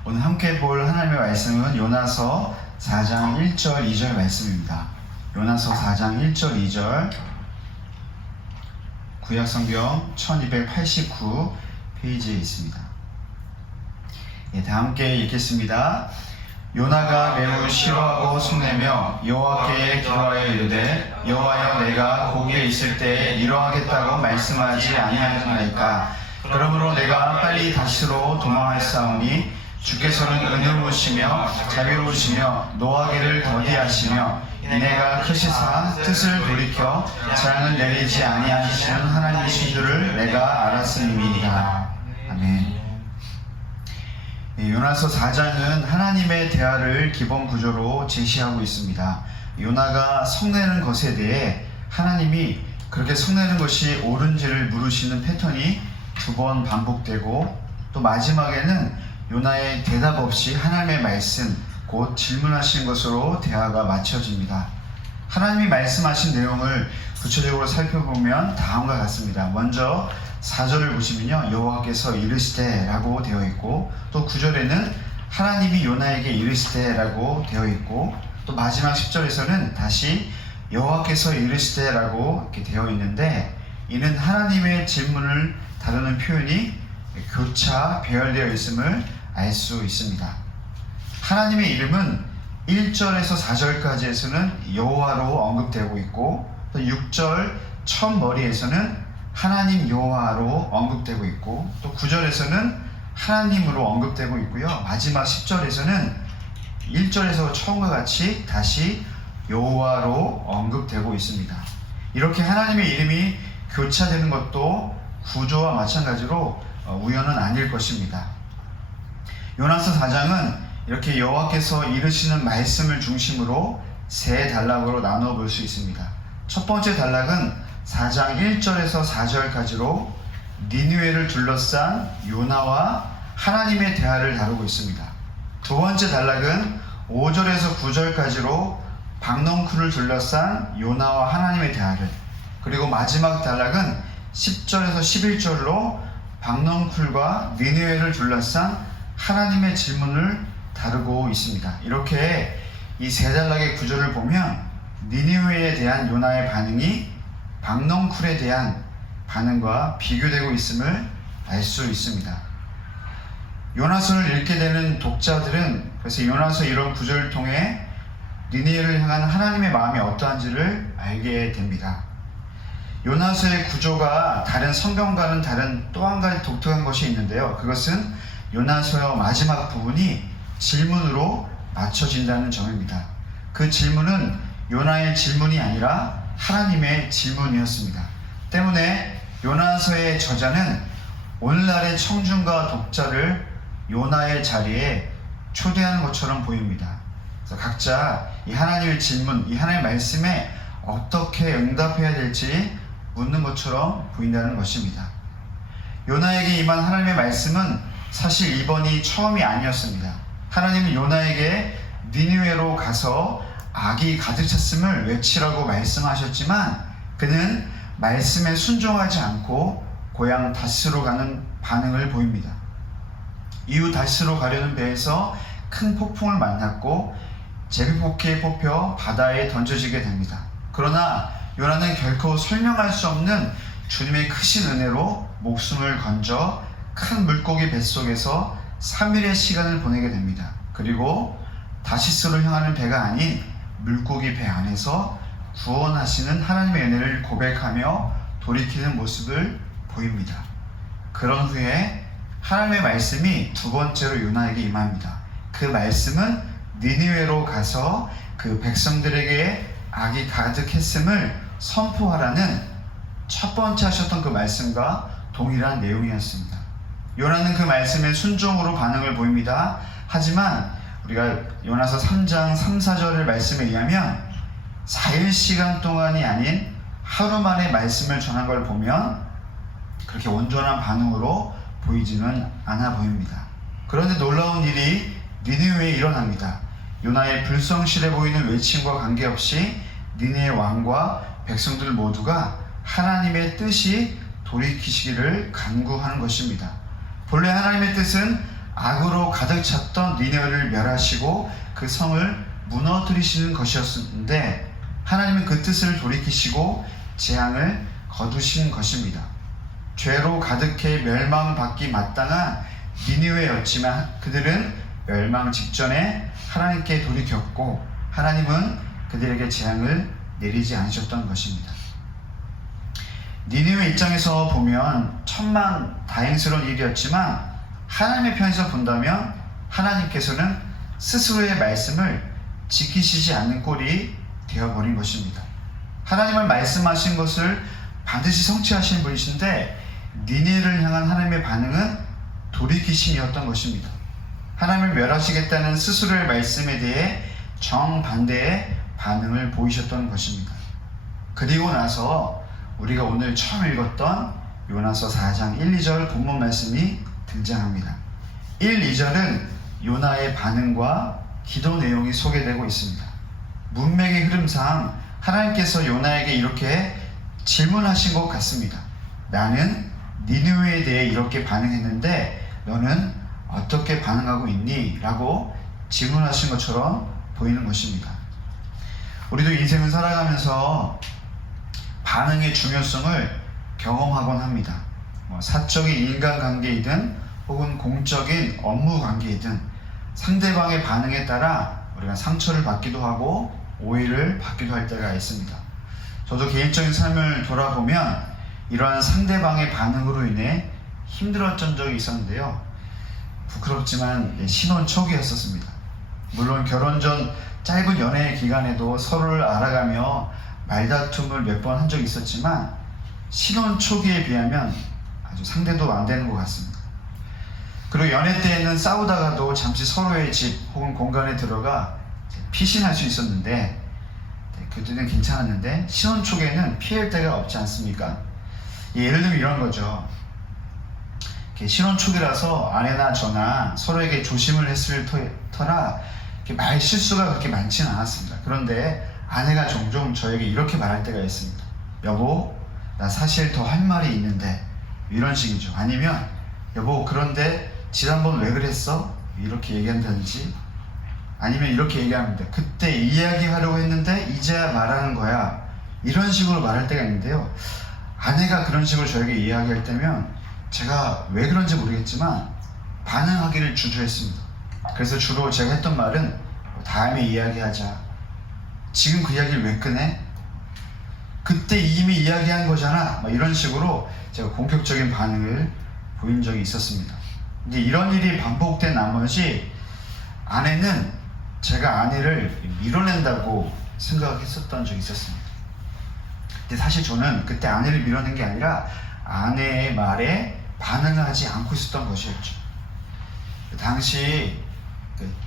오늘 함께 볼 하나님의 말씀은 요나서 4장 1절 2절 말씀입니다. 요나서 4장 1절 2절 구약성경 1289 페이지에 있습니다. 예, 다 함께 읽겠습니다. 요나가 매우 싫어하고 숨내며 여호와께 기도하여 이르되 여호와여 내가 거기에 있을 때 이러하겠다고 말씀하지 아니하였나이까. 그러므로 내가 빨리 다시로 도망하였사오니 주께서는 은혜로우시며 자비로우시며 노하기를 더디하시며 이내가 크시사 뜻을 돌이켜 재앙을 내리지 아니하시는 하나님이신 줄을 내가 알았음이니이다. 아멘. 요나서 4장은 하나님의 대화를 기본 구조로 제시하고 있습니다. 요나가 성내는 것에 대해 하나님이 그렇게 성내는 것이 옳은지를 물으시는 패턴이 2번 반복되고 또 마지막에는 요나의 대답 없이 하나님의 말씀, 곧 질문하신 것으로 대화가 마쳐집니다. 하나님이 말씀하신 내용을 구체적으로 살펴보면 다음과 같습니다. 먼저 4절을 보시면요, 여호와께서 이르시되 라고 되어 있고 또 9절에는 하나님이 요나에게 이르시되 라고 되어 있고 또 마지막 10절에서는 다시 여호와께서 이르시되 라고 이렇게 되어 있는데 이는 하나님의 질문을 다루는 표현이 교차 배열되어 있음을 알 수 있습니다. 하나님의 이름은 1절에서 4절까지에서는 여호와로 언급되고 있고 또 6절 첫 머리에서는 하나님 여호와로 언급되고 있고 또 9절에서는 하나님으로 언급되고 있고요. 마지막 10절에서는 1절에서 처음과 같이 다시 여호와로 언급되고 있습니다. 이렇게 하나님의 이름이 교차되는 것도 구조와 마찬가지로 우연은 아닐 것입니다. 요나서 4장은 이렇게 여호와께서 이르시는 말씀을 중심으로 세 단락으로 나눠 볼 수 있습니다. 첫 번째 단락은 4장 1절에서 4절까지로 니느웨를 둘러싼 요나와 하나님의 대화를 다루고 있습니다. 두 번째 단락은 5절에서 9절까지로 박넝쿨을 둘러싼 요나와 하나님의 대화를, 그리고 마지막 단락은 10절에서 11절로 박넝쿨과 니느웨를 둘러싼 하나님의 질문을 다루고 있습니다. 이렇게 이 세 단락의 구조를 보면 니느웨에 대한 요나의 반응이 박넝쿨에 대한 반응과 비교되고 있음을 알 수 있습니다. 요나서를 읽게 되는 독자들은 그래서 요나서 이런 구조를 통해 니느웨를 향한 하나님의 마음이 어떠한지를 알게 됩니다. 요나서의 구조가 다른 성경과는 다른 또 한 가지 독특한 것이 있는데요. 그것은 요나서의 마지막 부분이 질문으로 맞춰진다는 점입니다. 그 질문은 요나의 질문이 아니라 하나님의 질문이었습니다. 때문에 요나서의 저자는 오늘날의 청중과 독자를 요나의 자리에 초대하는 것처럼 보입니다. 그래서 각자 이 하나님의 질문, 이 하나님의 말씀에 어떻게 응답해야 될지 묻는 것처럼 보인다는 것입니다. 요나에게 임한 하나님의 말씀은 사실 이번이 처음이 아니었습니다. 하나님은 요나에게 니느웨로 가서 악이 가득 찼음을 외치라고 말씀하셨지만 그는 말씀에 순종하지 않고 고향 다스로 가는 반응을 보입니다. 이후 다스로 가려는 배에서 큰 폭풍을 만났고 제비뽑기에 뽑혀 바다에 던져지게 됩니다. 그러나 요나는 결코 설명할 수 없는 주님의 크신 은혜로 목숨을 건져 큰 물고기 뱃속에서 3일의 시간을 보내게 됩니다. 그리고 다시스로 향하는 배가 아닌 물고기 배 안에서 구원하시는 하나님의 은혜를 고백하며 돌이키는 모습을 보입니다. 그런 후에 하나님의 말씀이 두 번째로 요나에게 임합니다. 그 말씀은 니느웨로 가서 그 백성들에게 악이 가득했음을 선포하라는 첫 번째 하셨던 그 말씀과 동일한 내용이었습니다. 요나는 그 말씀에 순종으로 반응을 보입니다. 하지만 우리가 요나서 3장 3, 4절의 말씀에 의하면 4일 시간 동안이 아닌 하루 만에 말씀을 전한 걸 보면 그렇게 온전한 반응으로 보이지는 않아 보입니다. 그런데 놀라운 일이 니느웨에 일어납니다. 요나의 불성실해 보이는 외침과 관계없이 니느웨 왕과 백성들 모두가 하나님의 뜻이 돌이키시기를 간구하는 것입니다. 본래 하나님의 뜻은 악으로 가득 찼던 니느웨를 멸하시고 그 성을 무너뜨리시는 것이었는데 하나님은 그 뜻을 돌이키시고 재앙을 거두신 것입니다. 죄로 가득해 멸망받기 마땅한 니느웨였지만 그들은 멸망 직전에 하나님께 돌이켰고 하나님은 그들에게 재앙을 내리지 않으셨던 것입니다. 니느웨 입장에서 보면 천만 다행스러운 일이었지만 하나님의 편에서 본다면 하나님께서는 스스로의 말씀을 지키시지 않는 꼴이 되어버린 것입니다. 하나님은 말씀하신 것을 반드시 성취하시는 분이신데 니느웨를 향한 하나님의 반응은 돌이키심이었던 것입니다. 하나님을 멸하시겠다는 스스로의 말씀에 대해 정반대의 반응을 보이셨던 것입니다. 그리고 나서 우리가 오늘 처음 읽었던 요나서 4장 1, 2절 본문 말씀이 등장합니다. 1, 2절은 요나의 반응과 기도 내용이 소개되고 있습니다. 문맥의 흐름상 하나님께서 요나에게 이렇게 질문하신 것 같습니다. 나는 니느웨에 대해 이렇게 반응했는데 너는 어떻게 반응하고 있니? 라고 질문하신 것처럼 보이는 것입니다. 우리도 인생을 살아가면서 반응의 중요성을 경험하곤 합니다. 사적인 인간관계이든 혹은 공적인 업무 관계이든 상대방의 반응에 따라 우리가 상처를 받기도 하고 오해를 받기도 할 때가 있습니다. 저도 개인적인 삶을 돌아보면 이러한 상대방의 반응으로 인해 힘들었던 적이 있었는데요. 부끄럽지만 신혼 초기였었습니다. 물론 결혼 전 짧은 연애 기간에도 서로를 알아가며 말다툼을 몇 번 한 적이 있었지만 신혼 초기에 비하면 아주 상대도 안 되는 것 같습니다. 그리고 연애 때에는 싸우다가도 잠시 서로의 집 혹은 공간에 들어가 피신할 수 있었는데 그때는 괜찮았는데 신혼 초기에는 피할 데가 없지 않습니까? 예를 들면 이런 거죠. 신혼 초기라서 아내나 저나 서로에게 조심을 했을 터라 말 실수가 그렇게 많지는 않았습니다. 그런데 아내가 종종 저에게 이렇게 말할 때가 있습니다. 여보, 나 사실 더 할 말이 있는데, 이런 식이죠. 아니면 여보, 그런데 지난번 왜 그랬어? 이렇게 얘기한다든지, 아니면 이렇게 얘기합니다. 그때 이야기하려고 했는데 이제야 말하는 거야. 이런 식으로 말할 때가 있는데요. 아내가 그런 식으로 저에게 이야기할 때면 제가 왜 그런지 모르겠지만 반응하기를 주저했습니다. 그래서 주로 제가 했던 말은 다음에 이야기하자. 지금 그 이야기를 왜 꺼내? 그때 이미 이야기한 거잖아. 이런 식으로 제가 공격적인 반응을 보인 적이 있었습니다. 근데 이런 일이 반복된 나머지 아내는 제가 아내를 밀어낸다고 생각했었던 적이 있었습니다. 근데 사실 저는 그때 아내를 밀어낸 게 아니라 아내의 말에 반응을 하지 않고 있었던 것이었죠. 당시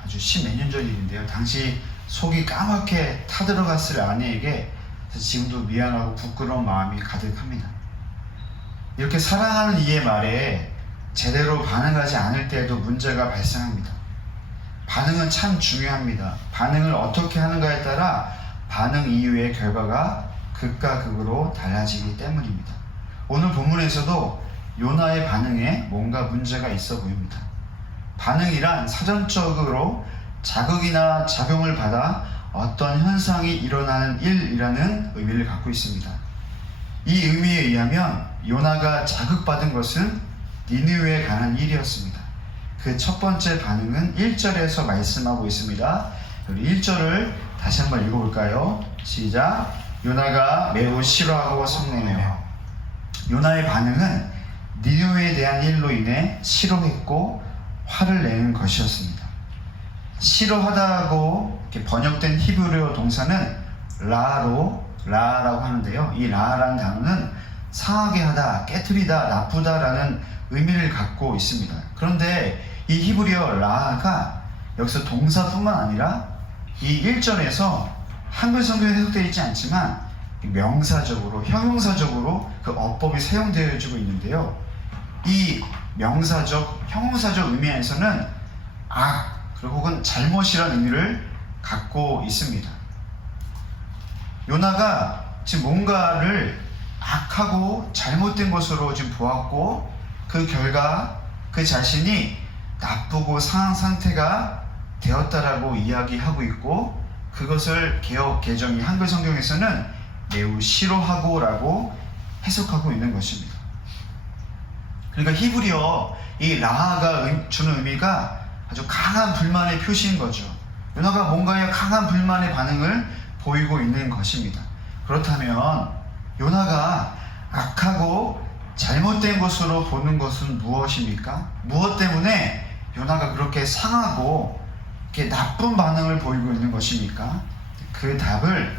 아주 십몇 년 전 일인데요. 당시 속이 까맣게 타들어갔을 아내에게 지금도 미안하고 부끄러운 마음이 가득합니다. 이렇게 사랑하는 이의 말에 제대로 반응하지 않을 때에도 문제가 발생합니다. 반응은 참 중요합니다. 반응을 어떻게 하는가에 따라 반응 이후의 결과가 극과 극으로 달라지기 때문입니다. 오늘 본문에서도 요나의 반응에 뭔가 문제가 있어 보입니다. 반응이란 사전적으로 자극이나 작용을 받아 어떤 현상이 일어나는 일이라는 의미를 갖고 있습니다. 이 의미에 의하면 요나가 자극받은 것은 니느웨에 관한 일이었습니다. 그 첫 번째 반응은 1절에서 말씀하고 있습니다. 우리 1절을 다시 한번 읽어볼까요? 시작. 요나가 매우 싫어하고 성내며. 요나의 반응은 니느웨에 대한 일로 인해 싫어했고 화를 내는 것이었습니다. 싫어하다고 이렇게 번역된 히브리어 동사는 라라고 하는데요. 이 라라는 단어는 상하게 하다, 깨트리다, 나쁘다라는 의미를 갖고 있습니다. 그런데 이 히브리어 라가 여기서 동사뿐만 아니라 이 1절에서 한글 성경에 해석되어 있지 않지만 명사적으로, 형용사적으로 그 어법이 사용되어지고 있는데요. 이 명사적, 형용사적 의미에서는 악, 그리고 혹은 잘못이라는 의미를 갖고 있습니다. 요나가 지금 뭔가를 악하고 잘못된 것으로 지금 보았고 그 결과 그 자신이 나쁘고 상한 상태가 되었다라고 이야기하고 있고 그것을 개역 개정이 한글 성경에서는 매우 싫어하고라고 해석하고 있는 것입니다. 그러니까 히브리어 이 라하가 주는 의미가 아주 강한 불만의 표시인 거죠. 요나가 뭔가에 강한 불만의 반응을 보이고 있는 것입니다. 그렇다면 요나가 악하고 잘못된 것으로 보는 것은 무엇입니까? 무엇 때문에 요나가 그렇게 상하고 이렇게 나쁜 반응을 보이고 있는 것입니까? 그 답을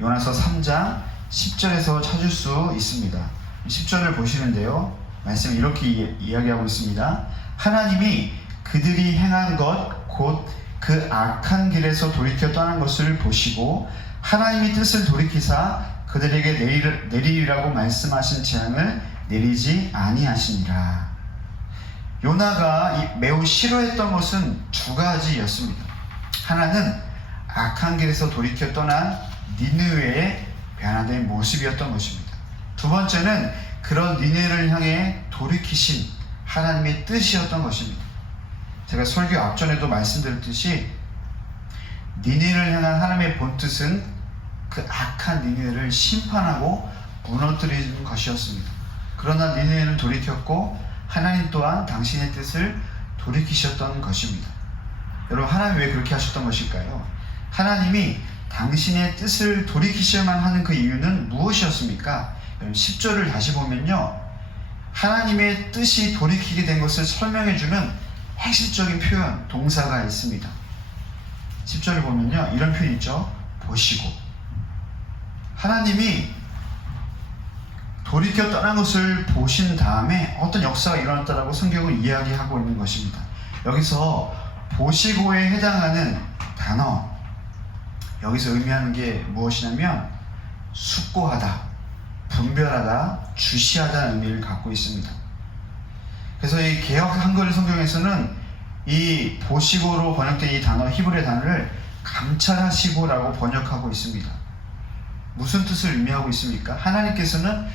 요나서 3장 10절에서 찾을 수 있습니다. 10절을 보시는데요. 말씀을 이렇게 이야기하고 있습니다. 하나님이 그들이 행한 것 곧 그 악한 길에서 돌이켜 떠난 것을 보시고 하나님이 뜻을 돌이키사 그들에게 내리리라고 말씀하신 재앙을 내리지 아니하시니라. 요나가 매우 싫어했던 것은 두 가지였습니다. 하나는 악한 길에서 돌이켜 떠난 니느웨의 변화된 모습이었던 것입니다. 두 번째는 그런 니느웨를 향해 돌이키신 하나님의 뜻이었던 것입니다. 제가 설교 앞전에도 말씀드렸듯이 니느웨를 향한 하나님의 본뜻은 그 악한 니느웨를 심판하고 무너뜨리는 것이었습니다. 그러나 니느웨는 돌이켰고 하나님 또한 당신의 뜻을 돌이키셨던 것입니다. 여러분, 하나님 왜 그렇게 하셨던 것일까요? 하나님이 당신의 뜻을 돌이키셔야만 하는 그 이유는 무엇이었습니까? 10절을 다시 보면요, 하나님의 뜻이 돌이키게 된 것을 설명해주는 핵심적인 표현, 동사가 있습니다. 10절을 보면요, 이런 표현이 있죠. 보시고. 하나님이 돌이켜 떠난 것을 보신 다음에 어떤 역사가 일어났다라고 성경은 이야기하고 있는 것입니다. 여기서 보시고에 해당하는 단어, 여기서 의미하는 게 무엇이냐면 숙고하다, 분별하다, 주시하다는 의미를 갖고 있습니다. 그래서 이 개역 한글 성경에서는 이 보시고로 번역된 이 단어, 히브리어 단어를 감찰하시고라고 번역하고 있습니다. 무슨 뜻을 의미하고 있습니까? 하나님께서는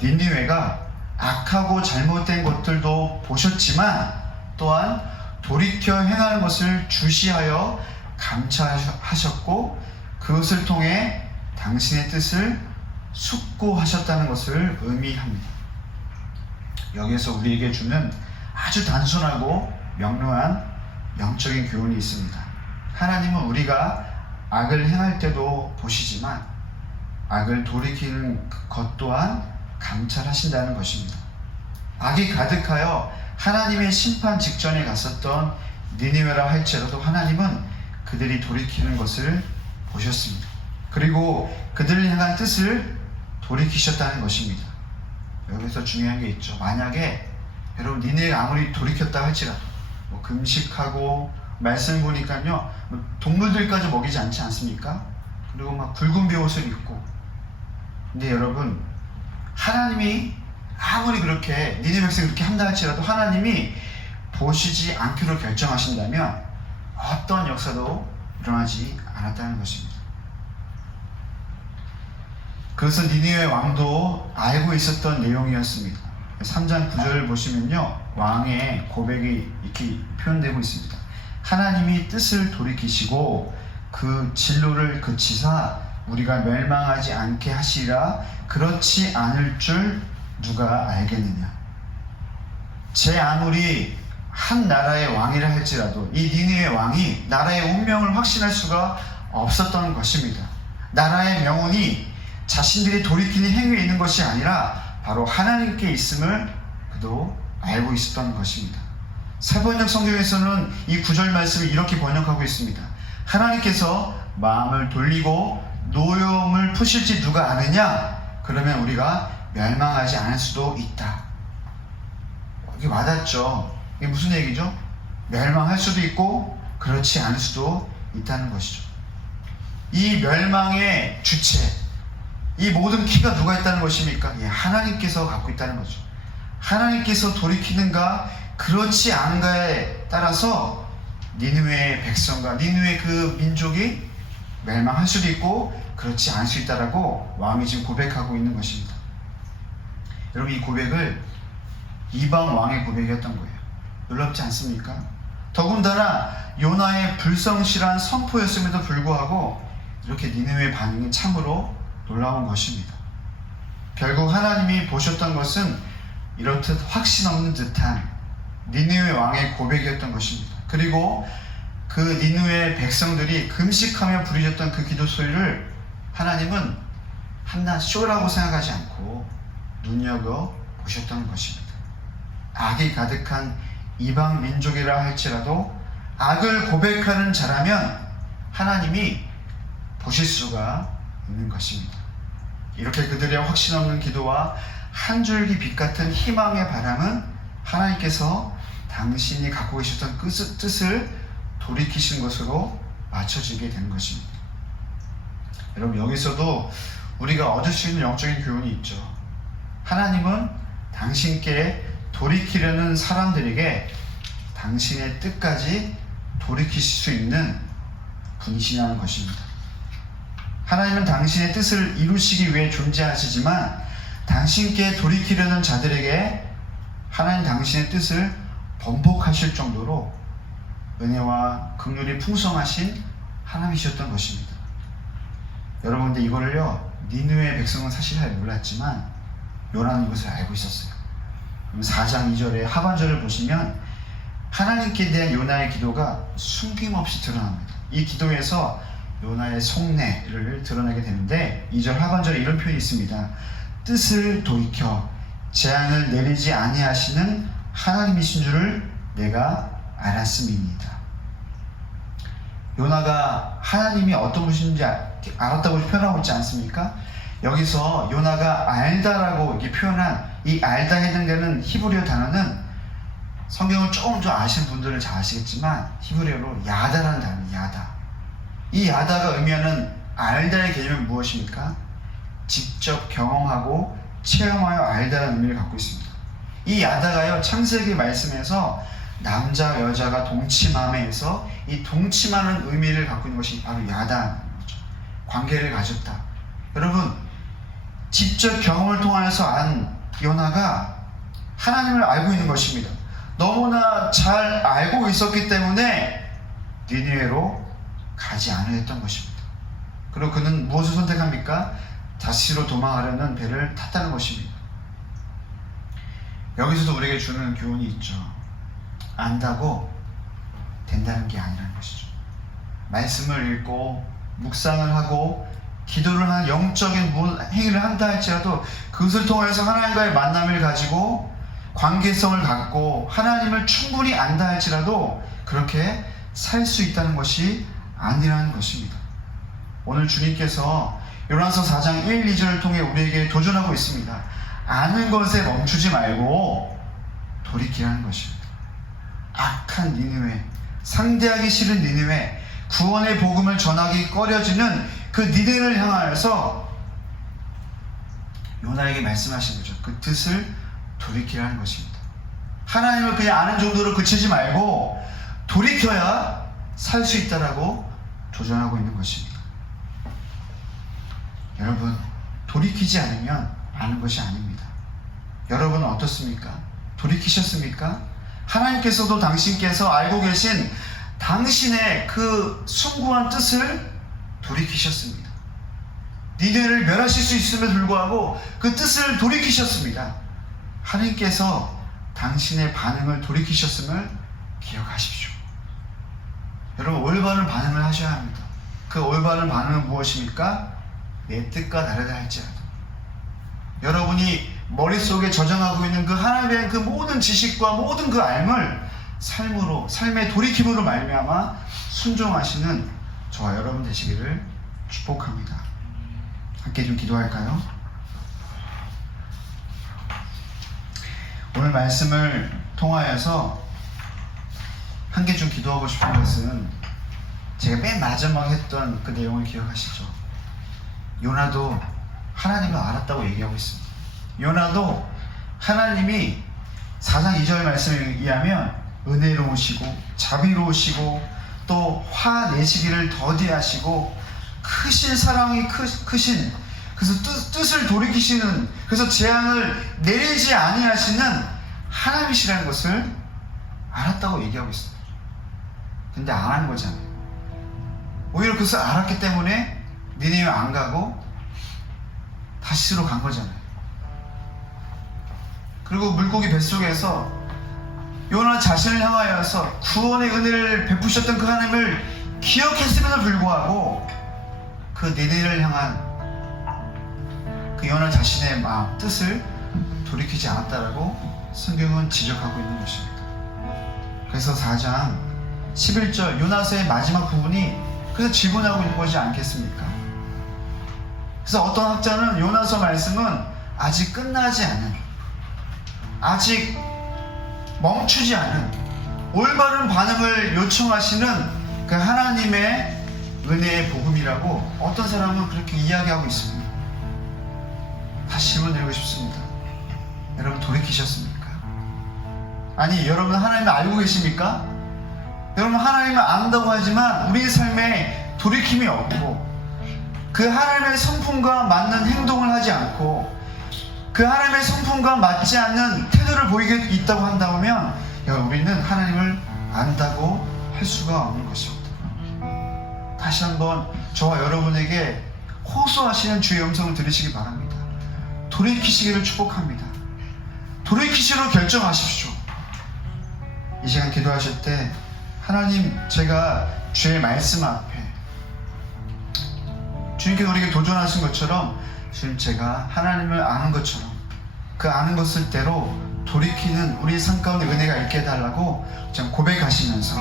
니느웨가 악하고 잘못된 것들도 보셨지만 또한 돌이켜 행하는 것을 주시하여 감찰하셨고 그것을 통해 당신의 뜻을 숙고하셨다는 것을 의미합니다. 여기에서 우리에게 주는 아주 단순하고 명료한 영적인 교훈이 있습니다. 하나님은 우리가 악을 행할 때도 보시지만 악을 돌이키는 것 또한 감찰하신다는 것입니다. 악이 가득하여 하나님의 심판 직전에 갔었던 니느웨라 할지라도 하나님은 그들이 돌이키는 것을 보셨습니다. 그리고 그들을 향한 뜻을 돌이키셨다는 것입니다. 여기서 중요한 게 있죠. 만약에 여러분 니네가 아무리 돌이켰다 할지라도 뭐 금식하고 말씀 보니까요 뭐 동물들까지 먹이지 않지 않습니까? 그리고 막 붉은 베옷을 입고. 근데 여러분 하나님이 아무리 그렇게 니네 백성이 그렇게 한다 할지라도 하나님이 보시지 않기로 결정하신다면 어떤 역사도 일어나지 않았다는 것입니다. 그래서 니느웨 왕도 알고 있었던 내용이었습니다. 3장 9절을 보시면요 왕의 고백이 이렇게 표현되고 있습니다. 하나님이 뜻을 돌이키시고 그 진로를 그치사 우리가 멸망하지 않게 하시리라. 그렇지 않을 줄 누가 알겠느냐. 제 아무리 한 나라의 왕이라 할지라도 이 니느웨 왕이 나라의 운명을 확신할 수가 없었던 것입니다. 나라의 명운이 자신들이 돌이키는 행위에 있는 것이 아니라 바로 하나님께 있음을 그도 알고 있었던 것입니다. 세번역 성경에서는 이 구절 말씀을 이렇게 번역하고 있습니다. 하나님께서 마음을 돌리고 노여움을 푸실지 누가 아느냐? 그러면 우리가 멸망하지 않을 수도 있다. 이게 와닿죠? 이게 무슨 얘기죠? 멸망할 수도 있고 그렇지 않을 수도 있다는 것이죠. 이 멸망의 주체, 이 모든 키가 누가 있다는 것입니까? 예, 하나님께서 갖고 있다는 거죠. 하나님께서 돌이키는가 그렇지 않은가에 따라서 니느웨의 백성과 니느웨 그 민족이 멸망할 수도 있고 그렇지 않을 수 있다라고 왕이 지금 고백하고 있는 것입니다. 여러분 이 고백을 이방 왕의 고백이었던 거예요. 놀랍지 않습니까? 더군다나 요나의 불성실한 선포였음에도 불구하고 이렇게 니느웨의 반응이 참으로 놀라운 것입니다. 결국 하나님이 보셨던 것은 이렇듯 확신 없는 듯한 니느웨 왕의 고백이었던 것입니다. 그리고 그 니느웨 백성들이 금식하며 부르짖었던 그 기도 소리를 하나님은 한낱 쇼라고 생각하지 않고 눈여겨 보셨던 것입니다. 악이 가득한 이방 민족이라 할지라도 악을 고백하는 자라면 하나님이 보실 수가 있는 것입니다. 이렇게 그들의 확신 없는 기도와 한 줄기 빛 같은 희망의 바람은 하나님께서 당신이 갖고 계셨던 뜻을 돌이키신 것으로 맞춰지게 되는 것입니다. 여러분 여기서도 우리가 얻을 수 있는 영적인 교훈이 있죠. 하나님은 당신께 돌이키려는 사람들에게 당신의 뜻까지 돌이키실 수 있는 분이시라는 것입니다. 하나님은 당신의 뜻을 이루시기 위해 존재하시지만 당신께 돌이키려는 자들에게 하나님 당신의 뜻을 번복하실 정도로 은혜와 긍휼이 풍성하신 하나님이셨던 것입니다. 여러분 근데 이거를요 니느웨 백성은 사실 잘 몰랐지만 요나는 이것을 알고 있었어요. 4장 2절의 하반절을 보시면 하나님께 대한 요나의 기도가 숨김없이 드러납니다. 이 기도에서 요나의 속내를 드러내게 되는데 2절 하반절에 이런 표현이 있습니다. 뜻을 돌이켜 재앙을 내리지 아니하시는 하나님이신 줄을 내가 알았음이니이다. 요나가 하나님이 어떤 분이신지 알았다고 표현하고 있지 않습니까? 여기서 요나가 알다라고 이렇게 표현한 이 알다에 해당되는 히브리어 단어는 성경을 조금 더 아시는 분들은 잘 아시겠지만 히브리어로 야다라는 단어입니다. 야다. 이 야다가 의미하는 알다의 개념은 무엇입니까? 직접 경험하고 체험하여 알다라는 의미를 갖고 있습니다. 이 야다가요 창세기 말씀에서 남자 여자가 동침함에서 이 동침하는 의미를 갖고 있는 것이 바로 야다라는 거죠. 관계를 가졌다. 여러분 직접 경험을 통해서 안 요나가 하나님을 알고 있는 것입니다. 너무나 잘 알고 있었기 때문에 니느웨로 가지 않으렸던 것입니다. 그리고 그는 무엇을 선택합니까? 다시로 도망하려는 배를 탔다는 것입니다. 여기서도 우리에게 주는 교훈이 있죠. 안다고 된다는 게 아니라는 것이죠. 말씀을 읽고 묵상을 하고 기도를 하는 영적인 행위를 한다 할지라도 그것을 통해서 하나님과의 만남을 가지고 관계성을 갖고 하나님을 충분히 안다 할지라도 그렇게 살 수 있다는 것이 아니라는 것입니다. 오늘 주님께서 요나서 4장 1, 2절을 통해 우리에게 도전하고 있습니다. 아는 것에 멈추지 말고 돌이키라는 것입니다. 악한 니느웨, 상대하기 싫은 니느웨, 구원의 복음을 전하기 꺼려지는 그 니느웨를 향하여서 요나에게 말씀하신 거죠. 그 뜻을 돌이키라는 것입니다. 하나님을 그냥 아는 정도로 그치지 말고 돌이켜야 살 수 있다라고 도전하고 있는 것입니다. 여러분, 돌이키지 않으면 아는 것이 아닙니다. 여러분은 어떻습니까? 돌이키셨습니까? 하나님께서도 당신께서 알고 계신 당신의 그 숭고한 뜻을 돌이키셨습니다. 니네를 멸하실 수 있음에도 불구하고 그 뜻을 돌이키셨습니다. 하나님께서 당신의 반응을 돌이키셨음을 기억하십시오. 여러분, 올바른 반응을 하셔야 합니다. 그 올바른 반응은 무엇입니까? 내 뜻과 다르다 할지라도 여러분이 머릿속에 저장하고 있는 그 하나님의 그 모든 지식과 모든 그 알을 삶으로, 삶의 돌이킴으로 말미암아 순종하시는 저와 여러분 되시기를 축복합니다. 함께 좀 기도할까요? 오늘 말씀을 통하여서 함께 좀 기도하고 싶은 것은 제가 맨 마지막에 했던 그 내용을 기억하시죠? 요나도 하나님을 알았다고 얘기하고 있습니다. 요나도 하나님이 4장 2절 말씀에 의하면 은혜로우시고 자비로우시고 또 화내시기를 더디하시고 크신 사랑이 크신, 그래서 뜻을 돌이키시는, 그래서 재앙을 내리지 아니하시는 하나님이시라는 것을 알았다고 얘기하고 있습니다. 근데 안 한 거잖아요. 오히려 그것을 알았기 때문에 니네웨 안 가고 다시스로 간 거잖아요. 그리고 물고기 뱃속에서 요나 자신을 향하여서 구원의 은혜를 베푸셨던 그 하나님을 기억했음에도 불구하고 그 니네웨를 향한 그 요나 자신의 마음, 뜻을 돌이키지 않았다라고 성경은 지적하고 있는 것입니다. 그래서 4장 11절 요나서의 마지막 부분이 그래서 질문하고 있는 것이 않겠습니까? 그래서 어떤 학자는 요나서 말씀은 아직 끝나지 않은, 아직 멈추지 않은 올바른 반응을 요청하시는 그 하나님의 은혜의 복음이라고 어떤 사람은 그렇게 이야기하고 있습니다. 다시 질문 드리고 싶습니다. 여러분, 돌이키셨습니까? 아니, 여러분 하나님을 알고 계십니까? 여러분, 하나님을 안다고 하지만 우리의 삶에 돌이킴이 없고 그 하나님의 성품과 맞는 행동을 하지 않고 그 하나님의 성품과 맞지 않는 태도를 보이게 있다고 한다면 우리는 하나님을 안다고 할 수가 없는 것입니다. 다시 한번 저와 여러분에게 호소하시는 주의 음성을 들으시기 바랍니다. 돌이키시기를 축복합니다. 돌이키시로 결정하십시오. 이 시간 기도하실 때 하나님, 제가 주의 말씀 앞에 주님께서 우리에게 도전하신 것처럼 주님, 제가 하나님을 아는 것처럼 그 아는 것을 대로 돌이키는 우리 삶 가운데 은혜가 있게 해달라고 고백하시면서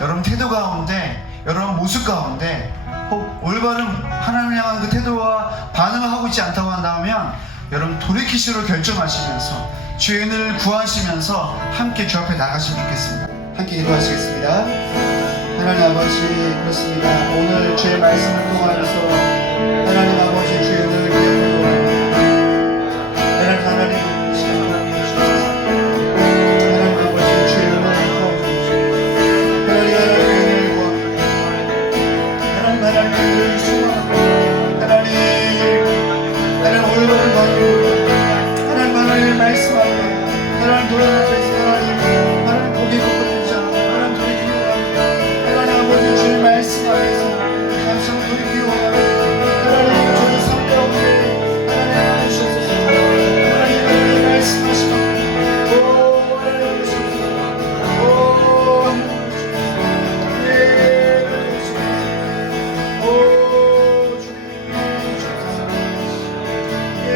여러분 태도 가운데, 여러분 모습 가운데 혹 올바른 하나님을 향한 그 태도와 반응을 하고 있지 않다고 한다면 여러분 돌이키시로 결정하시면서 주의 은혜를 구하시면서 함께 주 앞에 나가시면 좋겠습니다. 함께 기도하시겠습니다. 하나님 아버지, 그렇습니다. 오늘 주의 말씀을 통하여서 하나님 아버지 주의 은혜를 기억하고 하나님 이 시간 하나님 아버지 주의 은혜를 구합니다. 하나님 은혜를 구합니다. 하나님 은혜를 소망합니다. 하나님 올바른 방향으로 하나님 말씀 앞에 하나님 돌아가셔서 하나님 고개 굽고 되지 않아 하나님 돌이키고 하나님 아버지 주의 말씀 안에서 다시 한번 돌이키고 하나님 저희 삶 가운데 하나님 주셔서 하나님 말씀하시고 오 하나님 주셔서 오 하나님 주셔서 예 주셔서 오 주님 주셔서 예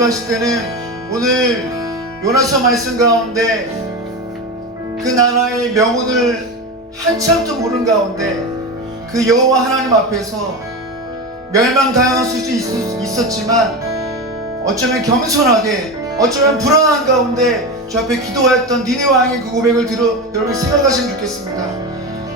기도하실 때는 오늘 요나서 말씀 가운데 그 나라의 명운을 한참도 모르는 가운데 그 여호와 하나님 앞에서 멸망당할 수도 있었지만 어쩌면 겸손하게, 어쩌면 불안한 가운데 주 앞에 기도하였던 니네 왕의 그 고백을 들어 여러분 생각하시면 좋겠습니다.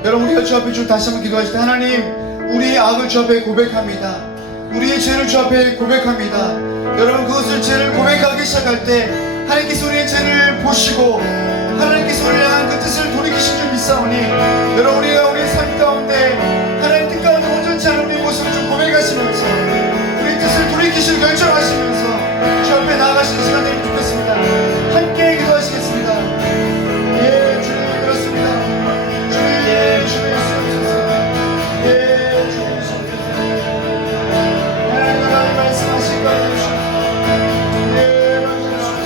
여러분, 우리가 주 앞에 주 다시 한번 기도하실 때, 하나님, 우리의 악을 주 앞에 고백합니다. 우리의 죄를 주 앞에 고백합니다. 여러분, 그것을 죄를 고백하기 시작할 때 하나님께서 우리의 죄를 보시고 하나님께서 우리를 향한 그 뜻을 돌이키신 줄 믿사오니, 여러분, 우리가 우리의 삶 가운데 하나님 뜻 가운데 온전치 않은 우리의 모습을 좀 고백하시면서 우리의 뜻을 돌이키실 결정하시면서 주 앞에 나아가시는 시간 되면 좋겠습니다. 함께 기도하시겠습니다. 예, 주님 그렇습니다. 주님, 주님 주옵소서. 예, 주님 주옵소서. 하나님 말씀하신 것 같으시오. 예, 말씀하소서.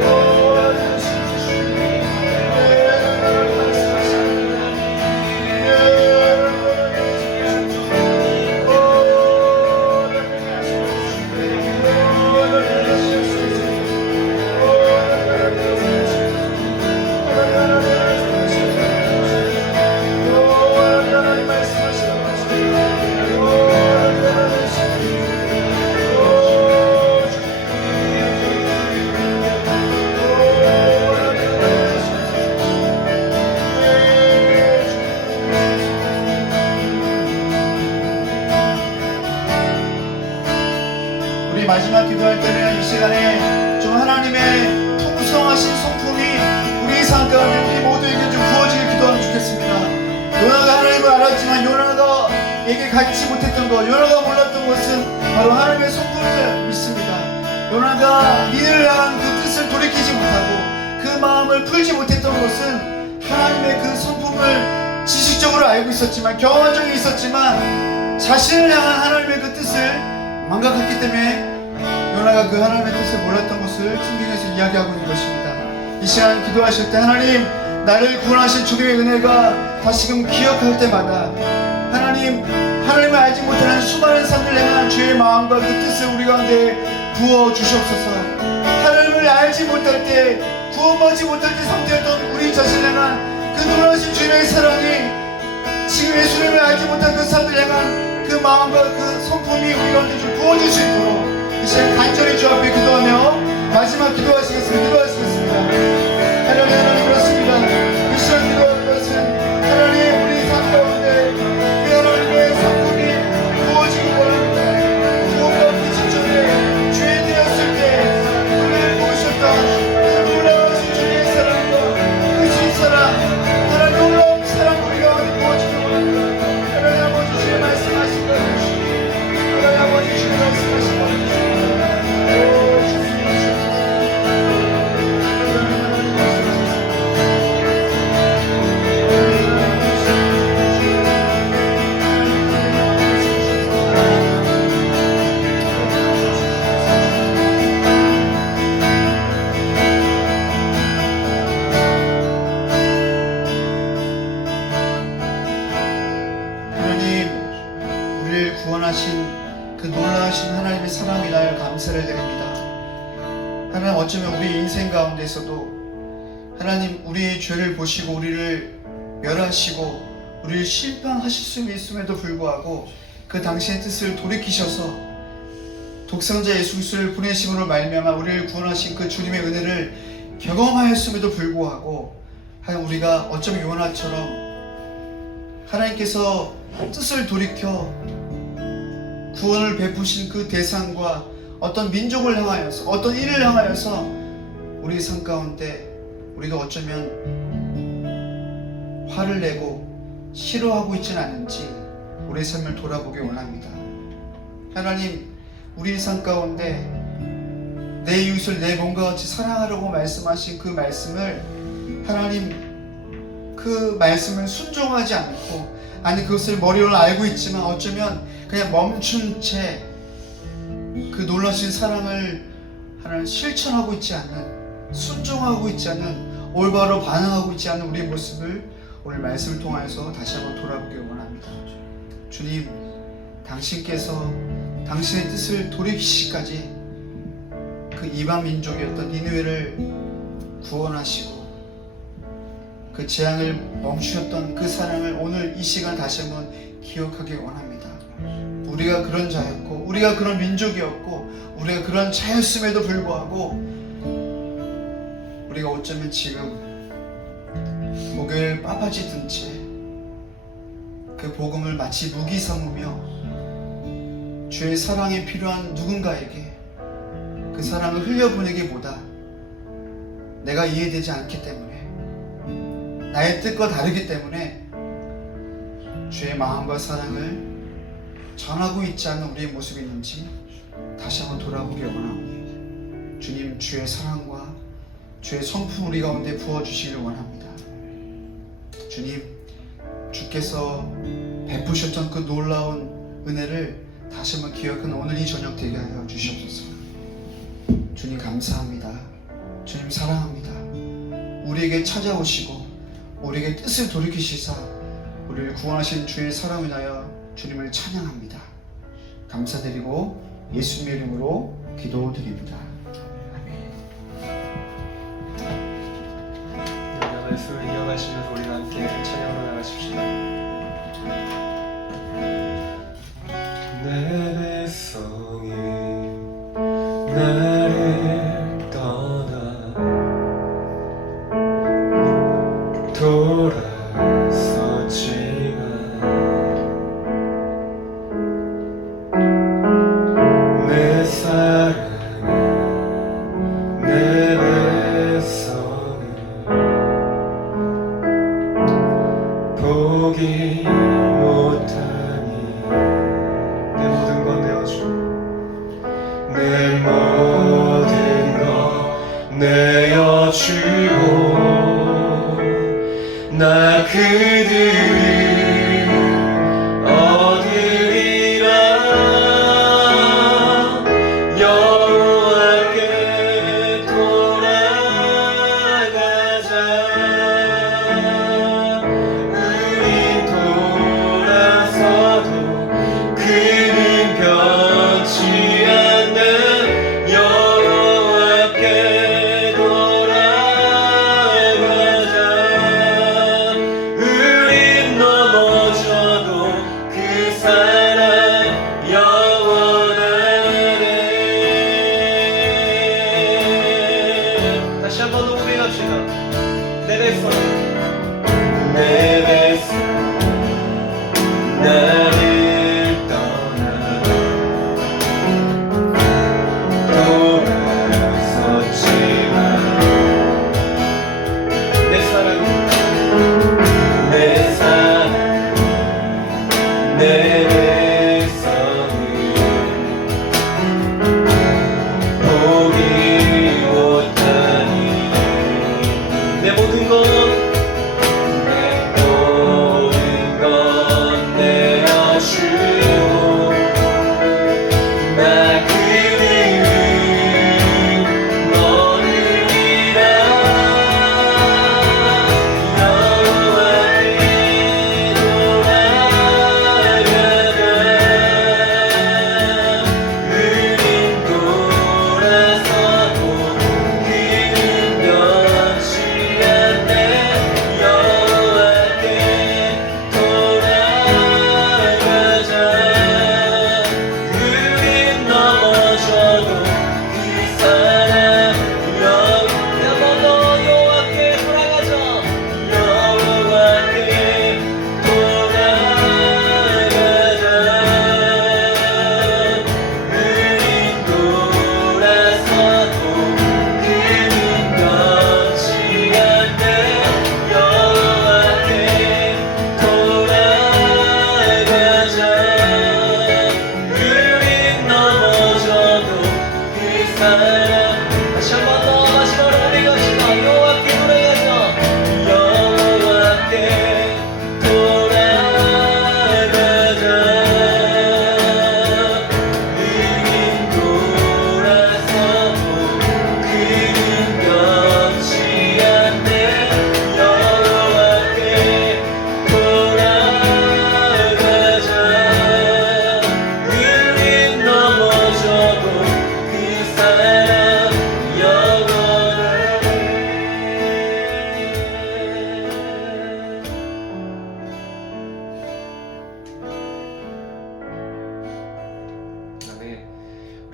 오, 말씀하소서. 예, 말씀하소서. 예, 말씀하소서. 오, 우리 마지막 기도할 때는 이 시간에 좀 하나님의 풍성하신 성품이 우리 삶 가운데 우리 모두에게 좀 부어지길 기도하면 좋겠습니다. 요나가 하나님을 알았지만 요나가에게 갖지 못했던 것, 요나가 몰랐던 것은 바로 하나님의 성품을 믿습니다. 요나가 니를 향한 그 뜻을 돌이키지 못하고 그 마음을 풀지 못했던 것은 하나님의 그 성품을 지식적으로 알고 있었지만, 경험한 적이 있었지만 자신을 향한 하나님의 그 뜻을 망각했기 때문에 요나가 그 하나님의 뜻을 몰랐던 것을 성경에서 이야기하고 있는 것입니다. 이 시간 기도하실 때, 하나님, 나를 구원하신 주님의 은혜가 다시금 기억할 때마다 하나님을 알지 못하는 수많은 사람들 향한 주의 마음과 그 뜻을 우리 가운데 부어 주시옵소서. 하나님을 알지 못할 때, 구원받지 못할 때 상태였던 우리 자신을 향한 그 놀라신 주님의 사랑이 지금 예수님을 알지 못한 그 사람들 향한 그 마음과 그 성품이 우리 가운데 좀 부어질 수 있도록 이 시간 간절히 주 앞에 기도하며 마지막 기도하시겠습니다. 하나님 그렇습니다. 이 시간 기도하는 것은 하나님 우리 삶 가운데 그 하나님의 성품이 부어지기 원합니다. 구원받기 직전에 죄 되었을 때 우리를 부으셨던 그 놀라우신 주님의 사랑과 그 진사랑, 하나님 놀라운 사랑 우리 가운데 부어지기 원합니다. 하나님 아버지, 주의 말씀하신 것 하나님 아버지, 주의 말씀하신 것 구원하신 그 놀라우신 하나님의 사랑에 인하여 감사를 드립니다. 하나님, 어쩌면 우리 인생 가운데서도 하나님 우리의 죄를 보시고 우리를 멸하시고 우리를 심판하실 수 있음에도 불구하고 그 당신의 뜻을 돌이키셔서 독생자 예수 그리스도를 보내심으로 말미암아 우리를 구원하신 그 주님의 은혜를 경험하였음에도 불구하고 하나님, 우리가 어쩌면 요나처럼 하나님께서 뜻을 돌이켜 구원을 베푸신 그 대상과 어떤 민족을 향하여서, 어떤 일을 향하여서 우리 삶 가운데 우리가 어쩌면 화를 내고 싫어하고 있지는 않은지 우리의 삶을 돌아보기 원합니다. 하나님, 우리 삶 가운데 내 이웃을 내 몸과 같이 사랑하라고 말씀하신 그 말씀을, 하나님 그 말씀을 순종하지 않고, 아니 그것을 머리로 알고 있지만 어쩌면 그냥 멈춘 채 그 놀라신 사랑을 하나님 실천하고 있지 않는, 순종하고 있지 않는, 올바로 반응하고 있지 않는 우리의 모습을 오늘 말씀을 통하여서 다시 한번 돌아보기 원합니다. 주님, 당신께서 당신의 뜻을 돌이키시기까지 그 이방 민족이었던 니느웨를 구원하시고 그 재앙을 멈추셨던 그 사랑을 오늘 이 시간 다시 한번 기억하기 원합니다. 우리가 그런 자였고, 우리가 그런 민족이었고, 우리가 그런 자였음에도 불구하고 우리가 어쩌면 지금 목을 빠빠지 든 채 그 복음을 마치 무기 삼으며 주의 사랑이 필요한 누군가에게 그 사랑을 흘려보내기보다 내가 이해되지 않기 때문에, 나의 뜻과 다르기 때문에 주의 마음과 사랑을 전하고 있지 않은 우리의 모습이 있는지 다시 한번 돌아보기 원하오니 주님, 주의 사랑과 주의 성품 우리 가운데 부어주시길 원합니다. 주님, 주께서 베푸셨던 그 놀라운 은혜를 다시 한번 기억하는 오늘 이 저녁 되게 하여 주시옵소서. 주님 감사합니다. 주님 사랑합니다. 우리에게 찾아오시고 우리에게 뜻을 돌이키시사 우리를 구원하신 주의 사랑을 인하여 주님을 찬양합니다. 감사드리고 예수님의 이름으로 기도드립니다. 말씀을 이어가시면서 우리가 함께 찬양으로 나가십시다. 내 백성이 나를 떠나 돌아섰지만 내 사랑은 내 백성을 포기 못하니 내 모든 건 내어주고 내 모든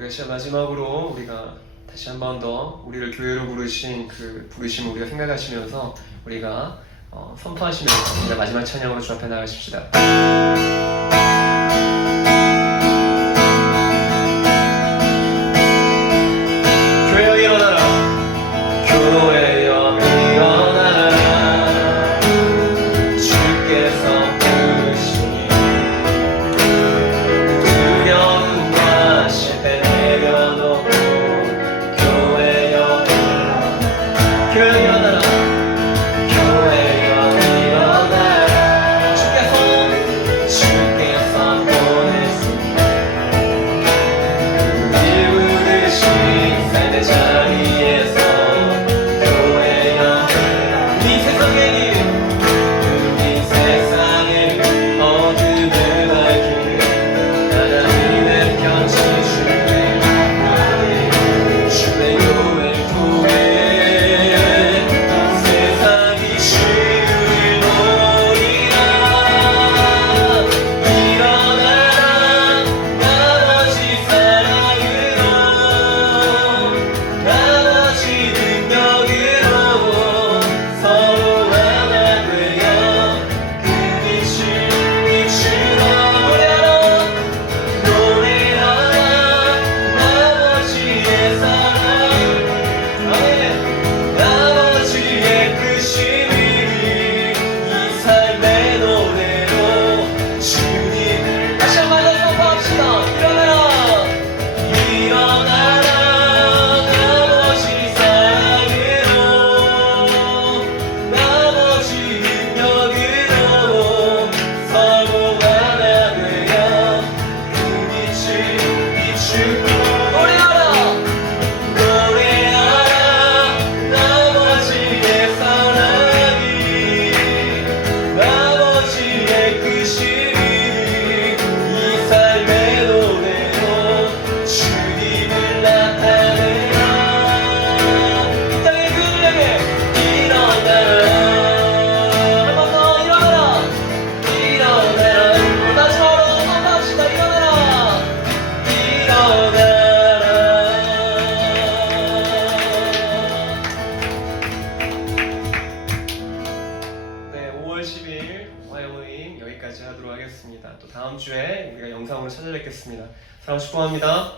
우리가 시간 마지막으로 우리가 다시 한 번 더 우리를 교회로 부르신 그 부르심을 우리가 생각하시면서 우리가 선포하시면서 우리가 마지막 찬양으로 주 앞에 나가십시다. 교회여 일어나라. 교회여 일어나라. 주께서 부르시니 두려움 과실 때 내려놓고 교회여 일어나라. 교회여 일어나라. 교회여 일어나라. 주께서 보내시니 우리 부르신 삶의 자리에서 교회여 이 세상의 길 우리 세상의 어둠을 밝히는 하나님의 편지 주의 교회 세상이 주를 보리라. 일어나라 나머지 사랑으로 나머지 능력으로 서로 하나 되어 그 빛을 비추어 노래하라 나머지의 사랑 나머지의 그 시민이 이 삶의 노래로 주님을 다시 한번 더 선포합시다. 일어나라. 일어나라 나머지 사랑으로 나머지 능력으로 서로 하나 되어 그 빛을 비추고 노래하라. 노래하라 나머지의 사랑이 나머지의 그 시민이 이 삶의 노래로 주님을 나타내라. 이 땅의 그들에게 일어나라. 한 번 더 일어나라. 일어나라. 마지막으로 선포합시다. 일어나라. 일어나라. 네, 5월 10일 화요 모임 여기까지 하도록 하겠습니다. 또 다음 주에 우리가 영상으로 찾아뵙겠습니다. 사랑 축복합니다.